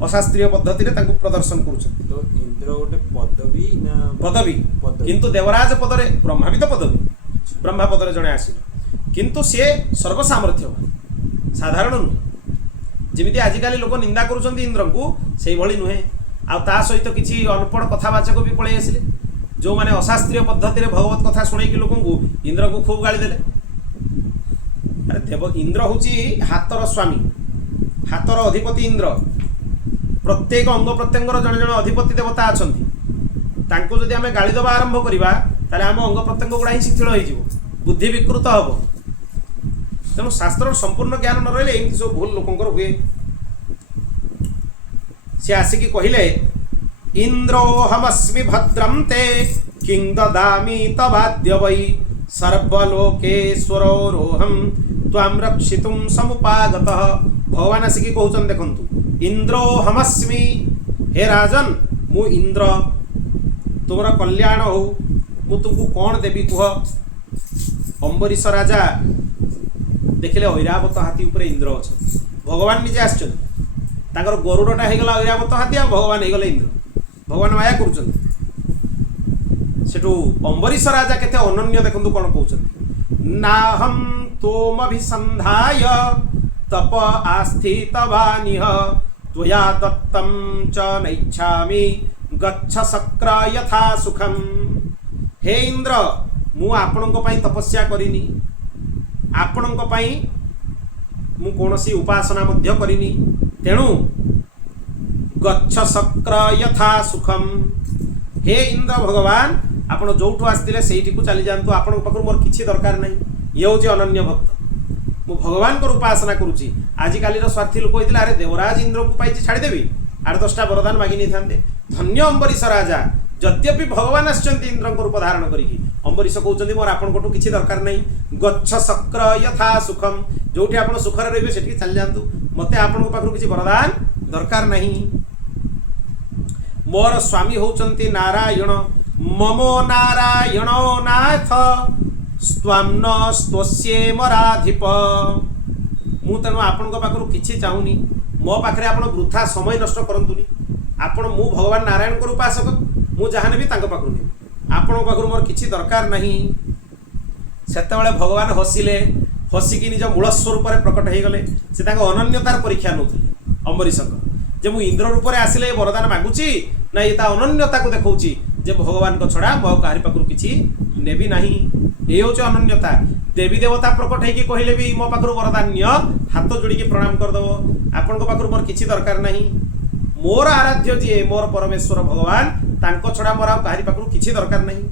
अशास्त्रीय पद्धति रे तांको प्रदर्शन करूछंती तो इंद्र गोटे पदवी ना पदवी किंतु देवराज पदरे ब्रह्मा भी तो पदवी ब्रह्मा पदरे जणे आसिल किंतु से सर्वसामर्थ्यवान साधारण नुहे जेमिति आजिकाली लोक निंदा करूछंती इंद्र को सेही भली नुहे आ ता सहित किछि अनपढ़ कथावाचक भी पळै आसिले जो माने अशास्त्रीय पद्धति भगवत कथा शुणी लोक इंद्र को खूब गाली देले अरे देव इंद्र हूँ हाथर स्वामी हाथर अधिपति इंद्र प्रत्येक अंग प्रत्यंगर जड़े जड़े अधिपति देवता अच्छा जदि आम गाली दबा आरंभ करवा ताले आम अंग प्रत्यंग गुड़ा ही शिथिल हो बुद्धि विकृत हम तेणु शास्त्र संपूर्ण ज्ञान न रही एमती सब भूल लोकंर हुए सी आसिकी कहले इंद्रोहमस्मि भद्रम ते किं ददामि तवाद्य वै सर्वलोकेश्वरोहम त्वां रक्षितुं समुपागतः भगवान आसिकी कहउछन देखंतु इंद्रोहमस्मि हे राजन मु इंद्र तुमर कल्याण हो मु तुमको कौन देवी कुह अंबरीश राजा देखिले ऐरावत हाथी ऊपर इंद्र अच्छा भगवान निजे आछन ताकर गरुड़टा होगला ऐरावत हाथी आ भगवान होगले इंद्र भगवान माया करुछन सेठू अंबरीश राजा केते अनन्य देखंतु कोन कहउछन नाहम तोमभिसंधाय तप आस्थितवानिह त्वया दत्तं च नैच्छामि गच्छ शक्र यथा सुखम हे इंद्र मु आपणक पई तपस्या करिनी आपणक पई मु कोनसी उपासना मध्य करिनी तेणु गच्छ शक्र यथा सुखम हे इंद्र भगवान आपण जोठू आस्तिले सेठी को चली जांतु आपण पाखर मोर किछि दरकार नहीं ये होचे अनन्य भक्त मु भगवान को उपासना करूची आजिकाली स्वार्थी लोक होइतिला अरे देवराज इंद्र को पाइछि छाड़ी देबी 8-10टा वरदान मागी नहीं थांते धन्य अंबरीश राजा यद्यपि भगवान आछंती इंद्र को रूप धारण करिकी अंबरीश कहउचंती मोर आपण कोठू किछि दरकार नहीं गच्छ शक्र यथा सुखम जोठी आपण सुखरे रहबे सेठी चली जांतु मते आपण को पाखर किछि वरदान दरकार नहीं मोर स्वामी होचंती नारायण ममो नारायणो नाथ स्वाम्न स्तोष्ये मराधिप मु तेणु आपण पाखर किछि चाहूनी मो पाखरे आपण वृथा समय नष्ट करंतुनी आपण मु भगवान नारायण को उपासक मु जहाने भी तांको पाखर नेबी आपण पाखर मोर किछि दरकार नहीं सेतेबेले भगवान हसिले हसिकी निज मूल स्वरूप प्रकट हो गले से तांको अनन्यतार परीक्षा नौथिले अम्बरीशक जे मु इंद्र रूप में आसिले वरदान मागुची ना ये अनन्यता को देखौची जे भगवान को छड़ा मो काहरी पाखर किछि नेबी नहीं ये हूँ अनन्यता देवी देवता प्रकट होगी कहले भी मो पाखर वरदान निय हाथ जोड़ी प्रणाम करदेव आपण पाखर मोर किछि दरकार नहीं मोर आराध्य जी मोर परमेश्वर भगवान तांको छड़ा मोर काहरी पाखर किछि दरकार नहीं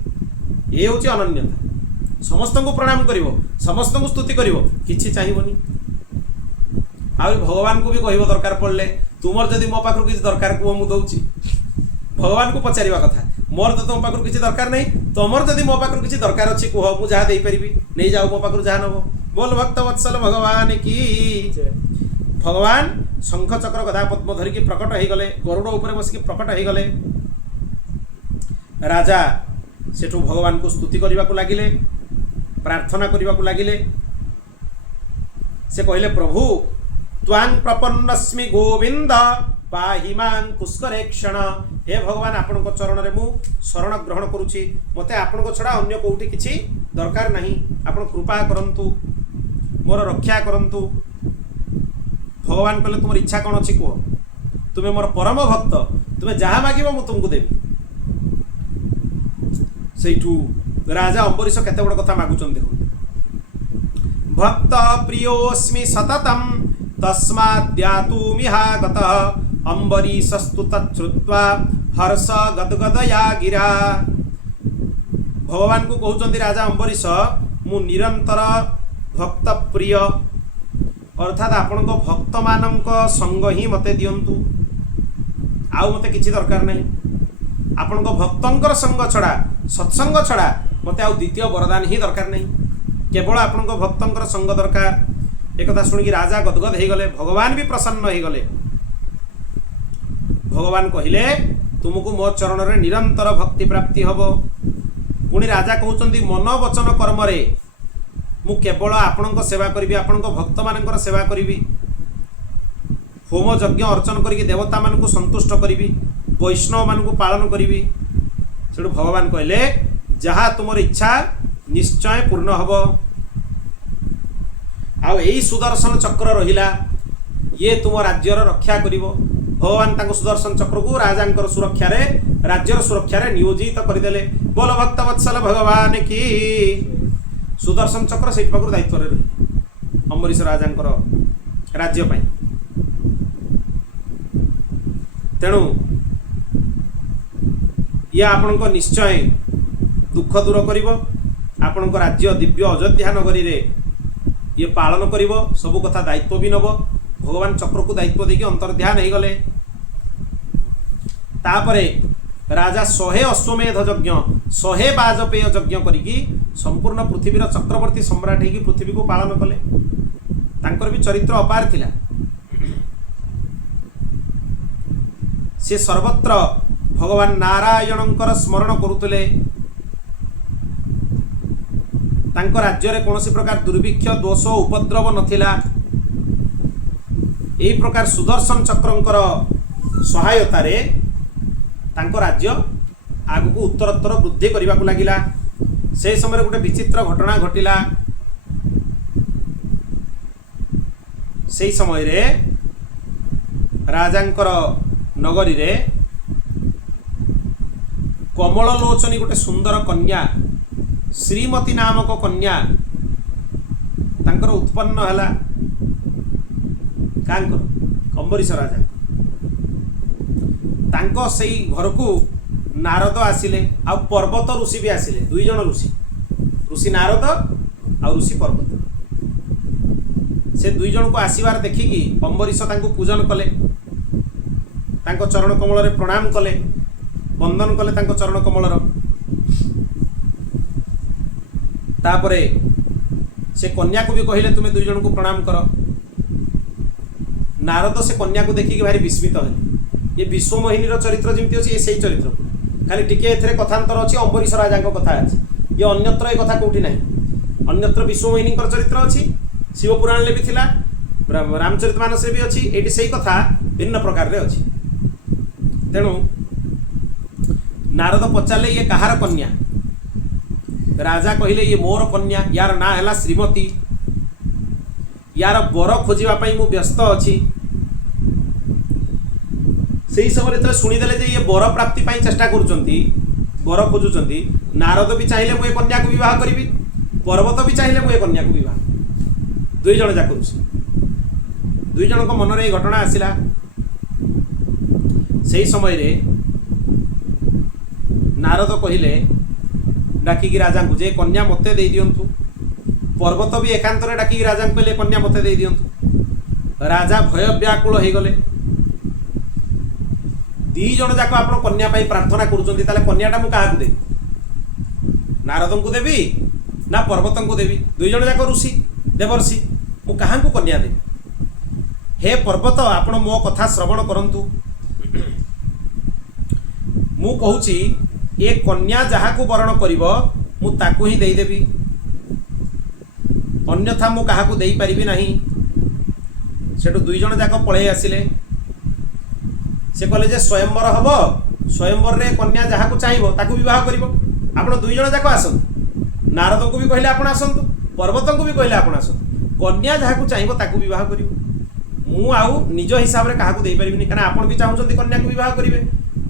ये हूँ अनन्यता समस्त को प्रणाम करिवो समस्त को स्तुति करिवो किछि चाहिबोनी आ भगवान को भी कहबो दरकार पड़ले तुमर जदि मो पाखर किछि दरकार को मु दउची भगवान को पचारिबा कथा मोर तो तुम पाखर किछि दरकार नहीं तुमर जदि मो पाखर किछि दरकार अछि कुह मु जहा देई परिबी नहीं जाओ मो पाखर जहा नबो बोल भक्त वत्सल भगवान की भगवान शंख चक्र गदा पद्म धरिकी प्रकट हो गले, गरुड़ उपरे बसिकी प्रकट हो गले। राजा सेठू भगवान को स्तुति करने को लगिले, प्रार्थना करने को लगिले। से कहले प्रभु त्वां प्रपन्नस्मि गोविंद पाहि मां पुष्करे क्षण। हे भगवान आपण को चरण रे मु शरण ग्रहण करुछि, मते आपण को छड़ा अन्य कोउठी किछि दरकार नहीं। आपण कृपा करंतु, मोर रक्षा करंतु। भगवान कहले तुम इच्छा कौन अच्छी कह, तुम्हें मोर परम भक्त, तुम्हें जहाँ मागिब मु तुमको देवी। सेठू राजा अंबरीश केते बड़ कथा मागुचन देखो। भक्त प्रियोस्मि सततम तस्माद्यातुमिहागतः अंबरीशस्तु तच्छ्रुत्वा हर्ष गदगदया गिरा। भगवान को कहउचंदी राजा अंबरीश मु निरंतर भक्त प्रिय, अर्थात आपण को भक्त मानक संग ही मते दियंतु, आउ मते किछि दरकार नहीं। आपण को भक्तंकर संग छड़ा, सत्संग छड़ा मते आउ द्वितीय वरदान ही दरकार नहीं, केवल आपण को भक्तंकर संग दरकार। एक कथा सुनिकी राजा गदगद हो गले, भगवान भी प्रसन्न हो गले। भगवान कहिले तुमको मो चरण रे निरंतर भक्ति प्राप्ति हबो। पुणी राजा कहउचंदी मन वचन कर्म रे मु केवल आपणक सेवा करी, आपणक भक्त मानकर सेवा करी, होम यज्ञ अर्चन करी देवता मानक संतुष्ट करी, वैष्णव मानक पालन करी। सेठू भगवान कहले जहाँ तुमर इच्छा निश्चय पूर्ण हबो। आउ एई सुदर्शन चक्र रहिला, ये तुम राज्यर रक्षा करिवो। भगवान तांको सुदर्शन चक्र को राजांकर सुरक्षा रे, राज्यर सुरक्षा रे नियोजित करदेले। बोल भक्त वत्सल भगवान की। सुदर्शन चक्र से दायित्व रही अम्बरीश राजांकर राज्य पाई। तेणु ये आपणको निश्चय दुख दूर करिवो, आपणको राज्य दिव्य अयोध्या नगरी रे ये पालन करिवो, सबु कथा दायित्व भी नब। भगवान चक्र को दायित्व देकी अंतर्ध्यान हो गले। तापरे राजा 100 अश्वमेध यज्ञ 100 वाजपेय यज्ञ करिकी संपूर्ण पृथ्वीर चक्रवर्ती सम्राट होगी पृथ्वी को पालन कले। तांकर भी चरित्र अपार थिला। से सर्वत्र भगवान नारायणंकर स्मरण करुतले। तांको राज्य रे कोनोसी प्रकार दुर्भिक्ष दोष उपद्रव नथिला। एई प्रकार सुदर्शन चक्रंकर सहायता रे तांको राज्य आगु उत्तरोत्तर वृद्धि करने को लगिला। से समय गोटे विचित्र घटना घटिला। से समय रे राजांकर नगरी रे कमल लोचनी गोटे सुंदर कन्या श्रीमती नामक कन्या तांकर उत्पन्न हैला। कांकर अम्बरीश राजा तांको सेई घर को नारद आसिले, आ पर्वत ऋषि भी आसिले। 2 जण ऋषि, ऋषि नारद आ ऋषि पर्वत। से 2 जण को आसीबार देखिकी अम्बरीश तांको पूजन कले, तांको चरण कमल रे प्रणाम कले, वंदन कले तांको चरण कमल रो। तापरे से कन्या को भी कहले तुमे 2 जण को प्रणाम कर। नारद से कन्या को देखिकी भारी विस्मित हेले। ये विश्वमोहिनी चरित्र जमी अच्छी ये सही चरित्र खाली टिके एथरे कथांतर अच्छी अम्बरीश राजा कथा अच्छी। ये अन्यत्र ये कथा कौटी ना, अन्यत्र विश्वमोहिनी चरित्र अच्छी, शिवपुराण भी थिला, रामचरितमानस भी अच्छी। ये सही कथा भिन्न प्रकार रे अच्छी। तेणु नारद पचारे ये कहार कन्या? राजा कहले ये मोर कन्या, यार ना है श्रीमती, यार बर खोजापी मु व्यस्त अच्छी। से समय जो शुणीदे जे ये बर प्राप्ति चेष्टा करुँच, बर खोजुंट, नारद भी चाहिए मुझे कन्या को विवाह करी, पर्वत भी चाहिए मुझे कन्या को विवाह। 2 जण जाक 2 जन मन में घटना आसला। से समय रे नारद कहले डाकिकी राजा को जे कन्या मते दे दियंतु। पर्वत भी एकांतर डाकिकी राजा को कहले कन्या मते दे दियंतु। राजा भय व्याकुल हो गले। 2 जण जाक आप कन्या प्रार्थना करुँच, कन्याटा मुझे क्या देवी? नारद को देवी ना पर्वत को देवी? 2 जण जाक ऋषि देवर्षि, मु क्या कन्या देवी? हे पर्वत आपण मो कथा श्रवण करंतु मु कहूची ए कन्या जहाकू वरण करिब मु ताकू ही देई देबी अन्यथा मु काहाकू देई परिबी नाही। सेठू दुई जण जाक पळै आसिले से कहले जे स्वयंवर हब स्वयंवर रे कन्या जहाकू चाहिबो ताकू विवाह करिबो आपण दुई जण जाक आसंतु नारद को भी कहले आपण आसंतु पर्वत को भी कहले आपण आसंतु कन्या जहाकू चाहिबो ताकू विवाह करिबो मु आउ निज हिसाब रे काहाकू देई परिबिनी कारण आपण भी चाहुचंती कन्या को विवाह करिवे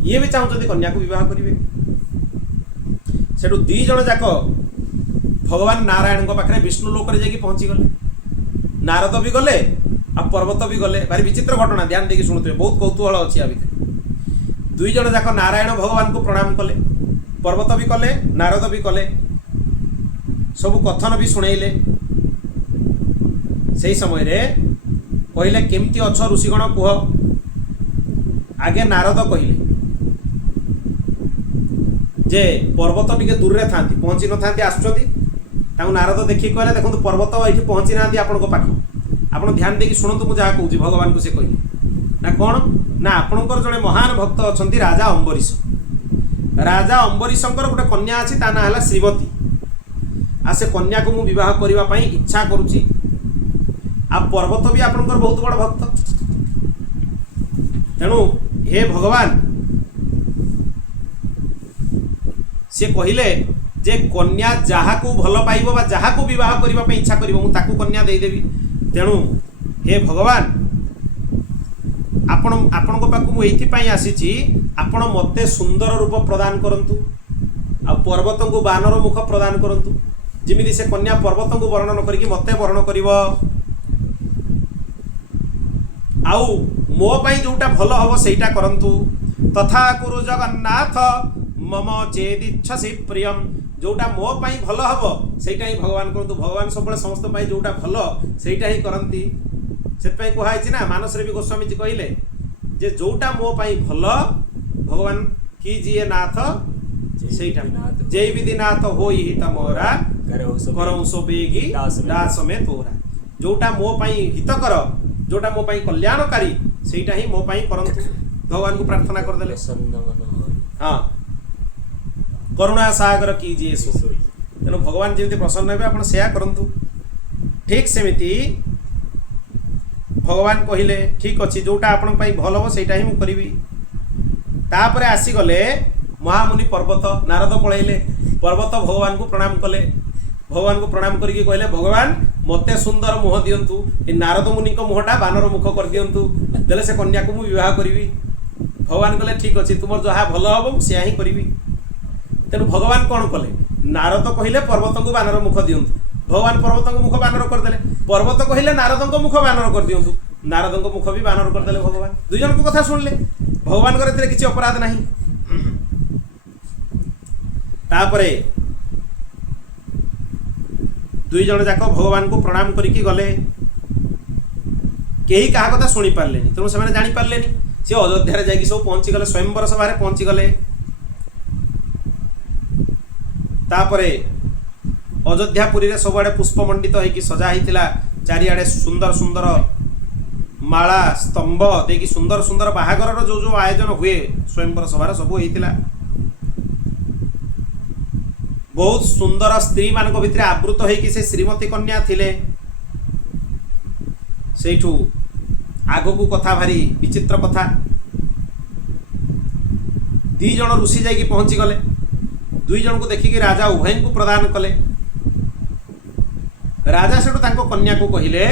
ये भी चाहुचंती कन्या को विवाह करिवे। सेठू दी जण जाक भगवान नारायण को पाखरे विष्णु लोक रे जाकी पहुंची गले नारद भी गले आ पर्वत भी गले भारी विचित्र घटना ध्यान देकी सुनुते बहुत कौतूहल अछि आ भितर दुई जण जाक नारायण भगवान को प्रणाम कले पर्वत भी कले नारद भी कले सब कथन भी सुनेइले सेही समय रे कहले केमती अछ ऋषिगण कुह आगे नारद कहले जे पर्वत टिके दूर रे थांती पहुंची न थांती आछुचंती ताऊ नारद देखि कहले देखंतु पर्वत एठी पहुंची नांती आपनको पाख आपण ध्यान देकी सुनंतु मु जहा कहूची भगवान को से कहले ना कोन ना आपणकर जने महान भक्त अछंती राजा अंबरीशंकर गोटे कन्या अछि ता ना हला श्रीमती आ से कन्या को मु विवाह करिवा पई इच्छा करूची आ पर्वत भी आपणकर बहुत बड़ भक्त तेणु हे भगवान से कहिले जे कन्या जहाकू भल पाइबो बा जहाकू विवाह करिवा पई इच्छा करिवो मु ताकू कन्या देई देबी तेणु हे भगवान आपण को पाकू मु एथि पई आसीची आपण मते सुंदर रूप प्रदान करंतु आ पर्वत को बानर मुख प्रदान करंतु जिमिति से कन्या पर्वत को वर्णन करिकि मते वर्ण करिवो आउ मो पई जोटा भल हबो सेटा करंतु तथा कुरु जगन्नाथ मम चेदिच्छसि प्रियम जोटा मो पई भल हबो सेटा ही भगवान करंतु भगवान सबले समस्त पई जोटा भल सेटा ही करंती सेत पई कोहाय छि ना मानस रे भी गोस्वामी जी कहिले जे जोटा मो पई भल भगवान की जिए नाथ सेटा जय विधिनाथ होई हित मोरा करौ सो बेगी दास में तोरा जोटा मो पई हित कर जोटा मो पई कल्याणकारी सेटा ही मो पई करंतु भगवान को प्रार्थना कर देले हां करुणा सागर कीजिए सो तेणु भगवान जेमती प्रसन्न हेबे आपण सेया करंतु ठीक सेमिति भगवान कहिले ठीक अछि जोटा आपण पई भल हो सेटा ही मु करिवि तापरे आसी गले महामुनि पर्वत नारद पळैले पर्वत भगवान को प्रणाम कले भगवान को प्रणाम करके कहले भगवान मते सुंदर मुह दियंतु ए नारद मुनि को मुहटा बानर मुख कर दियंतु देले से कन्या को मु विवाह करिवि भगवान कहले ठीक अछि तुमर जहा भल हबो सेया ही करिवि तेणु भगवान कौन कले नारद कहले पर्वत को बानर मुख दियंतु भगवान पर्वत को मुख बानर कर देले पर्वत कहले नारद को मुख बानर कर दियंतु नारद को मुख भी बानर कर देले भगवान दुई जन को कथा सुनले भगवान करे तेरे किछि अपराध नाही तापरे दुई जन जाक भगवान को प्रणाम करिकी गले केही कहा कथा सुनी पारलेनी तेणु से जानी पारलेनी से अयोध्या जाकि सब पहुंची गले स्वयंवर सभा पहुंची गले तापरे अयोध्यापुरी रे सबआड़े पुष्पमंडित होइकी सजा हितिला चारिआड़े सुंदर सुंदर माला स्तंभ देखि सुंदर सुंदर बाहागर जो जो आयोजन हुए स्वयंवर सभा सब होइतिला बहुत सुंदर स्त्री मान भितर आवृत होइकी से श्रीमती कन्या थिले सेठू आगो को कथा भारी विचित्र कथा दी जन ऋषि जाइकी पहुंची गले दुई जन को देखिकी राजा उभय को प्रदान कले राजा सेठू तांको कन्या को कहिले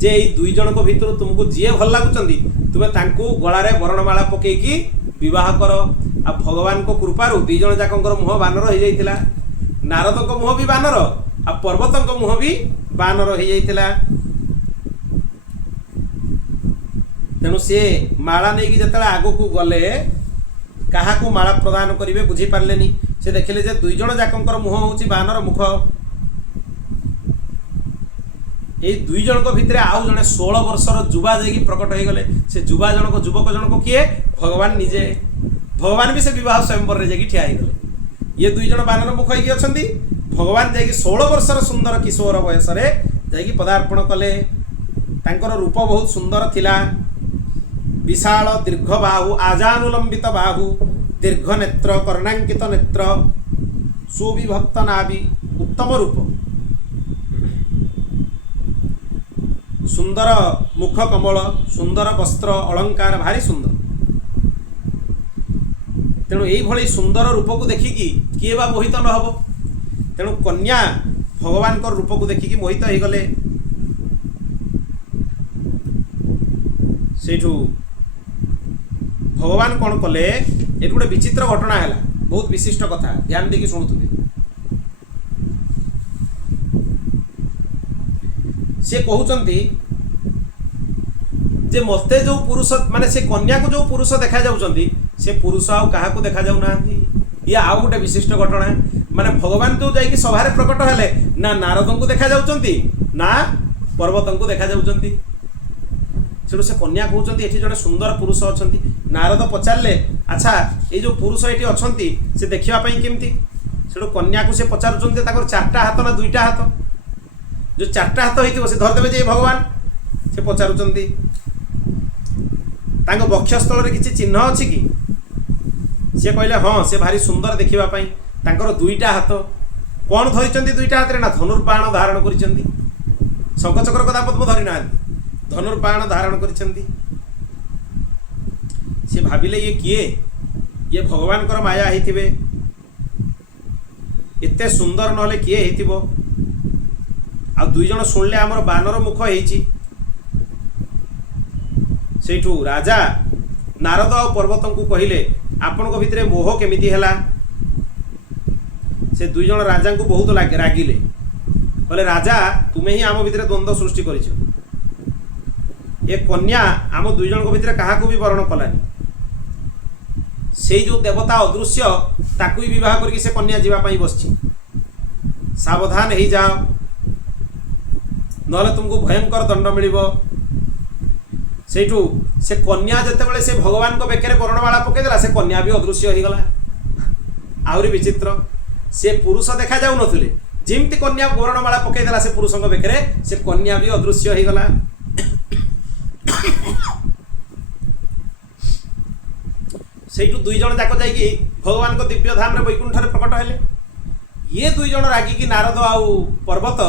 जे एई दुई जन को भितर तुमको जीए भल लागुचंदी तुमे तांको गळारे वर्णमाला पकेकी विवाह कर आ भगवान को कृपारु दुई जन जाकंकर मुह बानर हो जाइतिला नारद को मुह भी बानर आ पर्वत को मुह भी बानर हो जाइतिला तेणु से माला नहीं कि जतला आगो को गले कहा को माला प्रदान करिवे बुझी पारलेनी से देखिले जे दुई जन जाकंकर मुह होची बानर मुख ए दुई जन को भितरे आउ जने 16 वर्षर जुबा जाई प्रकट हो गले से जुबा जन को युवक जन को किए भगवान निजे भगवान भी से विवाह स्वयंवर रे जाई ठिया गले ये दुई जन बानर मुख होई अछंती भगवान जाई 16 वर्षर सुंदर किशोर वयस रे जाई पदार्पण कले तांकर रूप बहुत सुंदर थिला। विशाल दीर्घ बाहु, आजानुलंबित बाहु, दीर्घ नेत्र, कर्णांकित नेत्र, सुविभक्त नाभि, उत्तम रूप, सुंदर मुख कमल, सुंदर वस्त्र अलंकार, भारी सुंदर। तेणु यही सुंदर रूप को देखिकी किए बा मोहित न हब। तेणु कन्या भगवान को रूप को देखिकी मोहित हो गले। सेठू भगवान कौन कले, ये गोटे विचित्र घटना है, बहुत विशिष्ट कथा, ध्यान देकी शुणुवे। से कहते जे मते जो पुरुष माने से कन्या को जो पुरुष देखा जाउछंती से पुरुष आउ काहा को देखा जाउ नांती। ये आउ गोटे विशिष्ट घटना माने भगवान जो जाइए सभारे प्रकट हेले ना नारद को देखा जाउछंती ना पर्वत को देखा जाउछंती। सेठू से कन्या कहते ये जड़े सुंदर पुरुष अच्छा। नारद पचारे अच्छा ये जो पुरुष ये अच्छा से देखापी केमती। सेठू कन्या को से पचारुंट चार्टा हाथ ना दुईटा हाथ, जो चार्टा हाथ हो धरदेवे जे भगवान से पचारुंट वक्षस्थल किसी चिन्ह अच्छी कि सी कहले हाँ से भारी सुंदर देखापी। तांकर दुईटा हाथ कौन धरी दुईटा हाथ ना धनुर्बाण धारण कर शंखचक्र कदा पद्म धरी ना धनुर्बाण धारण कर। भाविले ये किए, ये भगवान कर माया होइथिबे, एते सुंदर नहले किए होइथिबो। आ दुई जण सुनले आमर बानर मुख होइछि। सेठू राजा नारद आ पर्वत को कहले आपण को भितरे मोह केमिति हैला। से दुई जण राजा को बहुत रागिले, कहले राजा तुम्हें ही आम भितरे द्वंद्व सृष्टि करिछ। ये कन्या आम दुई जण को भितरे कहा को भी वर्ण कलानी। से जो देवता अदृश्य ताकू ही विवाह करके से कन्या जीवाई बसची। सावधान हो जाओ नहले तुमको भयंकर दंड मिलिबो। सेठू से कन्या जेतेबेले से भगवान को बेकेरे वर्णमाला पकईदेला से कन्या भी अदृश्य हो गला। आहरी विचित्र से पुरुष देखा जाऊ नथिले जेमती कन्या वर्णमाला पकईदेला से पुरुष बेकेरे से कन्या भी अदृश्य हो गला। सेठू दुई जण जाक जाइए भगवान को दिव्य धाम रे वैकुंठ रे प्रकट हेले। ये दुई जण रागिकी नारद आउ पर्वत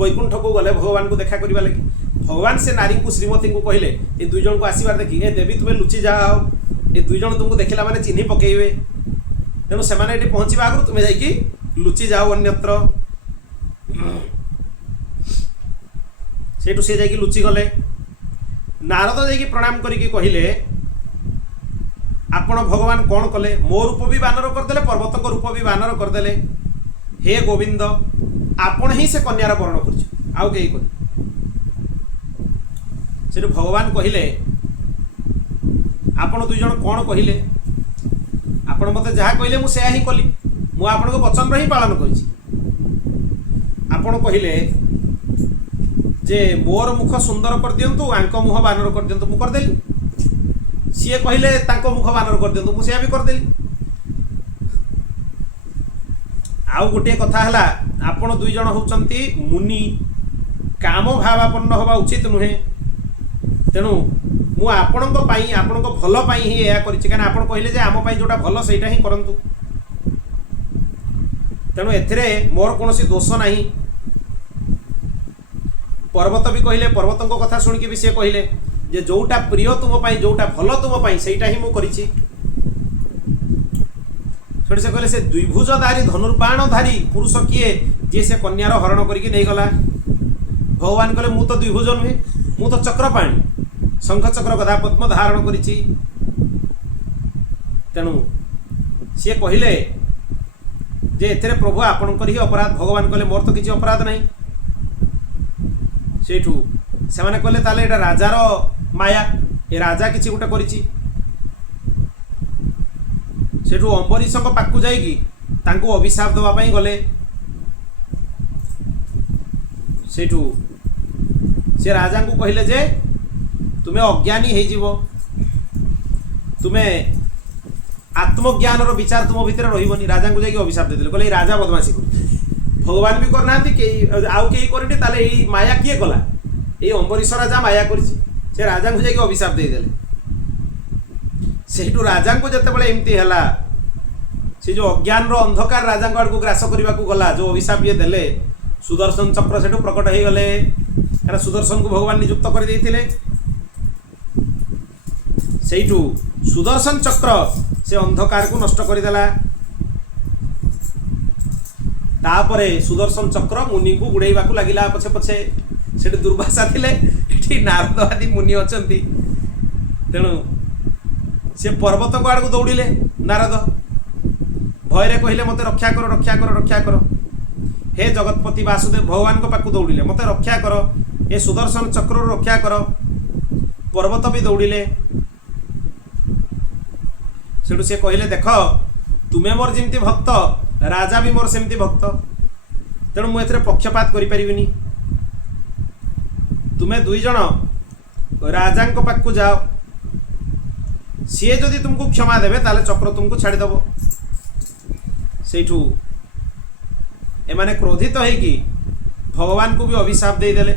वैकुंठ को गले भगवान को देखा करबा लगी। भगवान से नारी को श्रीमती को कहले ये दुई जण को आसीबार देखी ए देवी तुम्हें लुचि जाओ, ये दुई जण तुमको देखला माने चिन्ही पकेइबे। तेणु से माने एठी पहुंचीबा आगु तुम्हें जाइकी लुचि जाओ अन्यत्र। सेठू से जाइकी लुचि गले। नारद जाइकी प्रणाम करिकी कहले आपण भगवान कौन कले, मो रूप भी बानर करदेले, पर्वत को रूप भी बानर करदेले। हे गोविंद आपण ही से कन्यार वर्ण कर आउ कहीं कर। से भगवान कहले आपण दुई जण कौन कहले, आपण मते जहाँ कहले मुझे ही कली, मु आपण को वचन ही पालन करिछि। आपण कहले जे मोर मुख सुंदर कर दियंतु आंक मुह बानर कर दियंतु, मु करदेली। सीए कहले तांको मुख बानर कर दियंतु, मु से भी करदेली। आउ गोटे कथा है आपण दुई जण होचंती मुनि, काम भावापन्न हवा उचित नुहे। तेणु मु आपण भल पाई ही या करिछि, कारण आपण कहले जे आम पाई जोटा भल सेटा ही करंतु। तेणु एथिरे मोर कोनोसी दोष नाही। पर्वत भी कहले, पर्वतों कथा शुणिकी भी सी कहले जे जोटा प्रिय तुम पाई, जोटा भल तुम पाई सेटा ही मु करिछि। से कहले से द्विभुजधारी धनुर्बाणधारी पुरुष किए जे से कन्यार हरण करके नहीं गला। भगवान कहले मु तो द्विभुज नुहे, मु तो चक्रपाणी, शंख चक्र गदा पद्म धारण करिछि। तेणु सी कहले जे एथिरे प्रभु आपणकर ही अपराध। भगवान कहले मोर तो किसी अपराध नहीं। सेठू से माने कहले ताले एटा राजार माया, ए राजा किसी गोटे करिछि। सेठू अंबरीश पाखु जाइकी तांको अभिशाप देवाई गले। सेठू से राजा को कहले जे तुम्हें अज्ञानी हो जीवो, तुम्हें आत्मज्ञान विचार तुम भितर रही। राजा को जाइए अभिशाप देते कहले राजा बदमाशी कर। भगवान भी करना आउ कई करनी ताले माया किए कला। এই অম্বরীশ রাজা মায়া করেছি সে রাজাଙ୍କୁ ଯାଇକି ଅଭିଶାପ ଦେଇଦେଲେ ସେଇଠୁ ରାଜାଙ୍କୁ ଯେତେବେଳେ ଏମିତି ହେଲା ସେ ଯେଉଁ ଅଜ୍ଞାନର ଅନ୍ଧକାର ରାଜାଙ୍କ ଆଡ଼କୁ ଗ୍ରାସ କରିବାକୁ ଗଲା ଯେଉଁ ଅଭିଶାପ ଇଏ ଦେଲେ ସୁଦର୍ଶନ ଚକ୍ର ସେଠୁ ପ୍ରକଟ ହେଇଗଲେ କାରଣ ସୁଦର୍ଶନକୁ ଭଗବାନ ନିଯୁକ୍ତ କରିଦେଇଥିଲେ ସେଇଠୁ ସୁଦର୍ଶନ ଚକ୍ର ସେ ଅନ୍ଧକାରକୁ ନଷ୍ଟ କରିଦେଲା ତାପରେ ସୁଦର୍ଶନ ଚକ୍ର ମୁନିଙ୍କୁ ଗୁଡ଼େଇବାକୁ ଲାଗିଲା ପଛେ ପଛେ ସେଠି ଦୁର୍ବାସା ଥିଲେ ଏଠି ନାରଦ ଆଦି ମୁନି ଅଛନ୍ତି ତେଣୁ ସେ ପର୍ବତଙ୍କ ଆଡ଼କୁ ଦୌଡ଼ିଲେ ନାରଦ ଭୟରେ କହିଲେ ମୋତେ ରକ୍ଷା କର ରକ୍ଷା କର ରକ୍ଷା କର ହେ ଜଗତପତି ବାସୁଦେବ ଭଗବାନଙ୍କ ପାଖକୁ ଦୌଡ଼ିଲେ ମୋତେ ରକ୍ଷା କର ଏ ସୁଦର୍ଶନ ଚକ୍ରରୁ ରକ୍ଷା କର ପର୍ବତ ବି ଦୌଡ଼ିଲେ ସେଠୁ ସେ କହିଲେ ଦେଖ ତୁମେ ମୋର ଯେମିତି ଭକ୍ତ ରାଜା ବି ମୋର ସେମିତି ଭକ୍ତ ତେଣୁ ମୁଁ ଏଥିରେ ପକ୍ଷପାତ କରିପାରିବିନି ତୁମେ ଦୁଇ ଜଣ ରାଜାଙ୍କ ପାଖକୁ ଯାଅ ସିଏ ଯଦି ତୁମକୁ କ୍ଷମା ଦେବେ ତାହେଲେ ଚକ୍ର ତୁମକୁ ଛାଡ଼ିଦେବ ସେଇଠୁ ଏମାନେ କ୍ରୋଧିତ ହେଇକି ଭଗବାନଙ୍କୁ ବି ଅଭିଶାପ ଦେଇଦେଲେ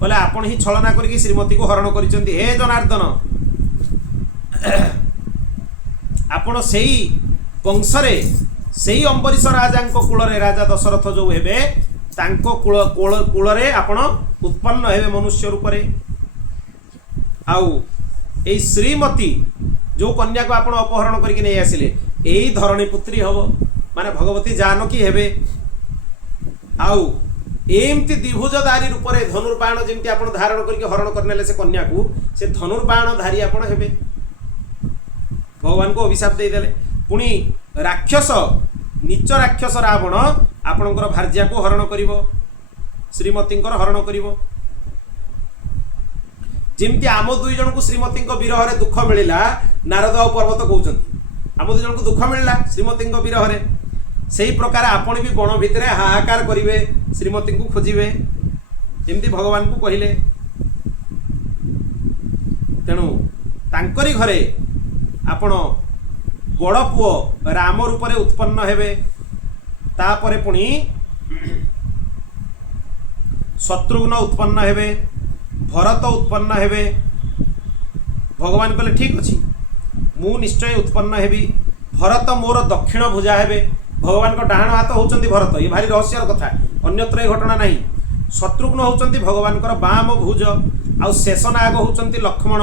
କହିଲେ ଆପଣ ହିଁ ଛଳନା କରିକି ଶ୍ରୀମତୀକୁ ହରଣ କରିଛନ୍ତି ହେ ଜନାର୍ଦ୍ଦନ ଆପଣ ସେଇ ବଂଶରେ ସେଇ ଅମ୍ବରୀଶ ରାଜାଙ୍କ କୂଳରେ ରାଜା ଦଶରଥ ଯେଉଁ ହେବେ ତାଙ୍କ କୂଳରେ ଆପଣ ଉତ୍ପନ୍ନ ହେବେ ମନୁଷ୍ୟ ରୂପରେ ଆଉ ଏଇ ଶ୍ରୀମତୀ ଯେଉଁ କନ୍ୟାକୁ ଆପଣ ଅପହରଣ କରିକି ନେଇ ଆସିଲେ ଏଇ ଧରଣୀ ପୁତ୍ରୀ ହବ ମାନେ ଭଗବତୀ ଜାନକୀ ହେବେ ଆଉ ଏମିତି ଦ୍ୱିଭୁଜଧାରୀ ରୂପରେ ଧନୁର୍ବାଣ ଯେମିତି ଆପଣ ଧାରଣ କରିକି ହରଣ କରିନେଲେ ସେ କନ୍ୟାକୁ ସେ ଧନୁର୍ବାଣ ଧାରୀ ଆପଣ ହେବେ ଭଗବାନଙ୍କୁ ଅଭିଶାପ ଦେଇଦେଲେ ପୁଣି ରାକ୍ଷସ ନିଚ ରାକ୍ଷସ ରାବଣ ଆପଣଙ୍କର ଭାର୍ଯ୍ୟାକୁ ହରଣ କରିବ ଶ୍ରୀମତୀଙ୍କର ହରଣ କରିବ ଯେମିତି ଆମ ଦୁଇ ଜଣଙ୍କୁ ଶ୍ରୀମତୀଙ୍କ ବିରହରେ ଦୁଃଖ ମିଳିଲା ନାରଦ ଆଉ ପର୍ବତ କହୁଛନ୍ତି ଆମ ଦୁଇ ଜଣଙ୍କୁ ଦୁଃଖ ମିଳିଲା ଶ୍ରୀମତୀଙ୍କ ବିରହରେ ସେହି ପ୍ରକାର ଆପଣ ବି ବଣ ଭିତରେ ହାହାକାର କରିବେ ଶ୍ରୀମତୀଙ୍କୁ ଖୋଜିବେ ଏମିତି ଭଗବାନଙ୍କୁ କହିଲେ ତେଣୁ ତାଙ୍କରି ଘରେ ଆପଣ ବଡ଼ ପୁଅ ରାମ ରୂପରେ ଉତ୍ପନ୍ନ ହେବେ ତାପରେ ପୁଣି ଶତ୍ରୁଘ୍ନ ଉତ୍ପନ୍ନ ହେବେ ଭରତ ଉତ୍ପନ୍ନ ହେବେ ଭଗବାନ କହିଲେ ଠିକ୍ ଅଛି ମୁଁ ନିଶ୍ଚୟ ଉତ୍ପନ୍ନ ହେବି ଭରତ ମୋର ଦକ୍ଷିଣ ଭୁଜା ହେବେ ଭଗବାନଙ୍କ ଡାହାଣ ହାତ ହେଉଛନ୍ତି ଭରତ ଏ ଭାରି ରହସ୍ୟର କଥା ଅନ୍ୟତ୍ର ଏ ଘଟଣା ନାହିଁ ଶତ୍ରୁଘ୍ନ ହେଉଛନ୍ତି ଭଗବାନଙ୍କର ବାମ ଭୁଜ ଆଉ ଶେଷନାଗ ହେଉଛନ୍ତି ଲକ୍ଷ୍ମଣ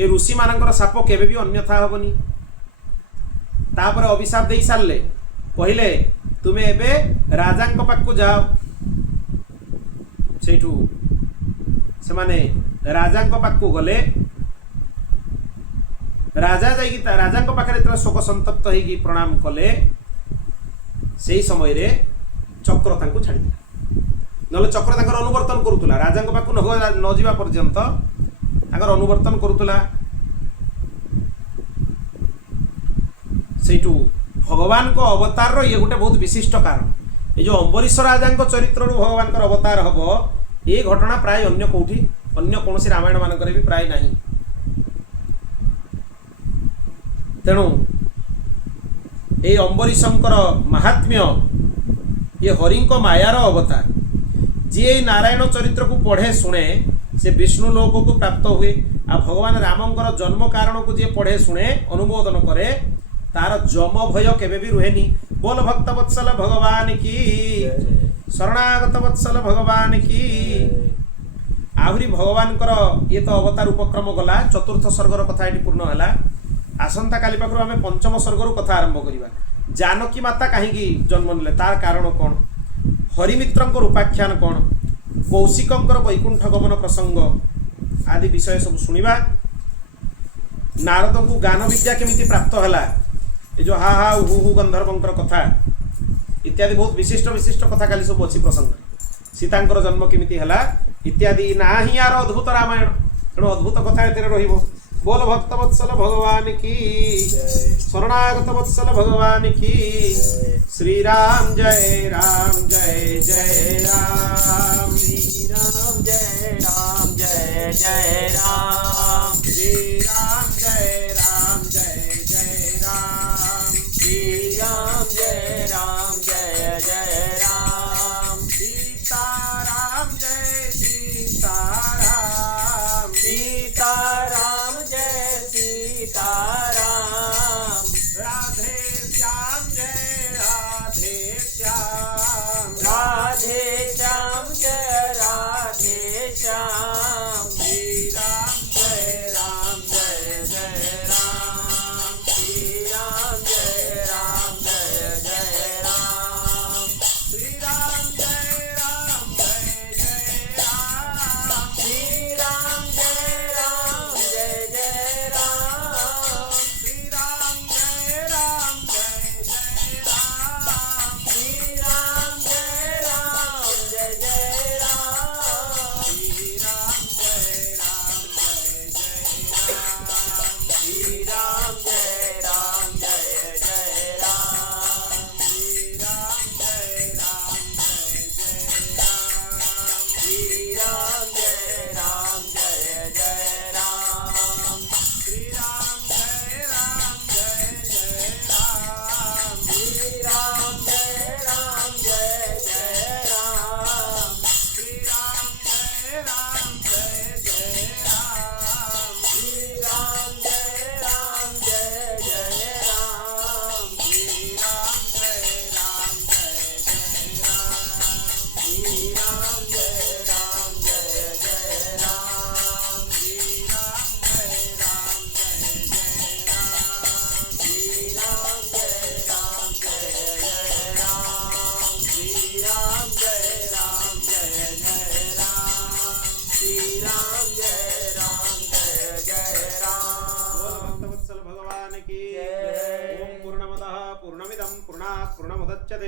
ଏ ଋଷିମାନଙ୍କର ସାପ କେବେ ବି ଅନ୍ୟଥା ହେବନି ତାପରେ ଅଭିଶାପ ଦେଇ ସାରିଲେ କହିଲେ ତୁମେ ଏବେ ରାଜାଙ୍କ ପାଖକୁ ଯାଅ ସେଇଠୁ ସେମାନେ ରାଜାଙ୍କ ପାଖକୁ ଗଲେ ରାଜା ଯାଇକି ରାଜାଙ୍କ ପାଖରେ ଯେତେବେଳେ ଶୋକ ସନ୍ତପ୍ତ ହେଇକି ପ୍ରଣାମ କଲେ ସେଇ ସମୟରେ ଚକ୍ର ତାଙ୍କୁ ଛାଡ଼ିଦେଲା ନହେଲେ ଚକ୍ର ତାଙ୍କର ଅନୁବର୍ତ୍ତନ କରୁଥିଲା ରାଜାଙ୍କ ପାଖକୁ ନ ଯିବା ପର୍ଯ୍ୟନ୍ତ ତାଙ୍କର ଅନୁବର୍ତ୍ତନ କରୁଥିଲା ସେଇଠୁ ଭଗବାନଙ୍କ ଅବତାରର ଇଏ ଗୋଟେ ବହୁତ ବିଶିଷ୍ଟ କାରଣ ଏ ଯେଉଁ ଅମ୍ବରୀଶ ରାଜାଙ୍କ ଚରିତ୍ରରୁ ଭଗବାନଙ୍କର ଅବତାର ହବ ଏ ଘଟଣା ପ୍ରାୟ ଅନ୍ୟ କେଉଁଠି ଅନ୍ୟ କୌଣସି ରାମାୟଣ ମାନଙ୍କରେ ବି ପ୍ରାୟ ନାହିଁ ତେଣୁ এই অম্বরীশঙ্কর মাহাত্ম্য ये হরিঙ্ক মায়ার অবতার जी नारायण चरित्र को पढ़े शुणे से विष्णु लोक को प्राप्त हुए आ भगवान रामंकर जन्म कारण को जी पढ़े शुणे अनुमोदन करे तार जम भय केबे भी रुहेनी बोल भक्त वत्सल भगवान की शरणागत वत्सल भगवान की आहरी भगवान ये तो अवतार उपक्रम गला चतुर्थ सर्गर कथा ये पूर्ण है आसंता काली पाखु आम पंचम सर्गर कथा आरंभ करवा जानकी माता कहीं जन्म ने तार कारण कौन हरिमित्र रूपाख्यान कौन कौशिकर वैकुंठ गमन प्रसंग आदि विषय सब शुणा नारद को गान विद्या केमिति प्राप्त है ये जो हा हा हु हु गंधर्वंकर कथा इत्यादि बहुत विशिष्ट विशिष्ट कथा काली सब अच्छी प्रसंग सीतांकर जन्म केमिति है इत्यादि ना ही यार अद्भुत रामायण तेणु अद्भुत कथा ये रही बोल भक्त वत्सल भगवान की शरणागत वत्सल भगवान की श्री राम जय राम जय जय राम श्री राम जय राम जय जय राम श्री राम जय राम जय जय राम श्री राम जय राम जय जय राम सीता राम जय सीता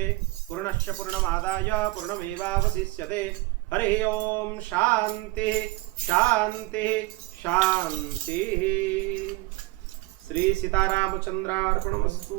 मुच्यते पूर्णस्य पूर्णमादाय पूर्णमेवावशिष्यते। हरि ओम शांति शांति शांति। श्री सीतारामचंद्रार्पणमस्तु।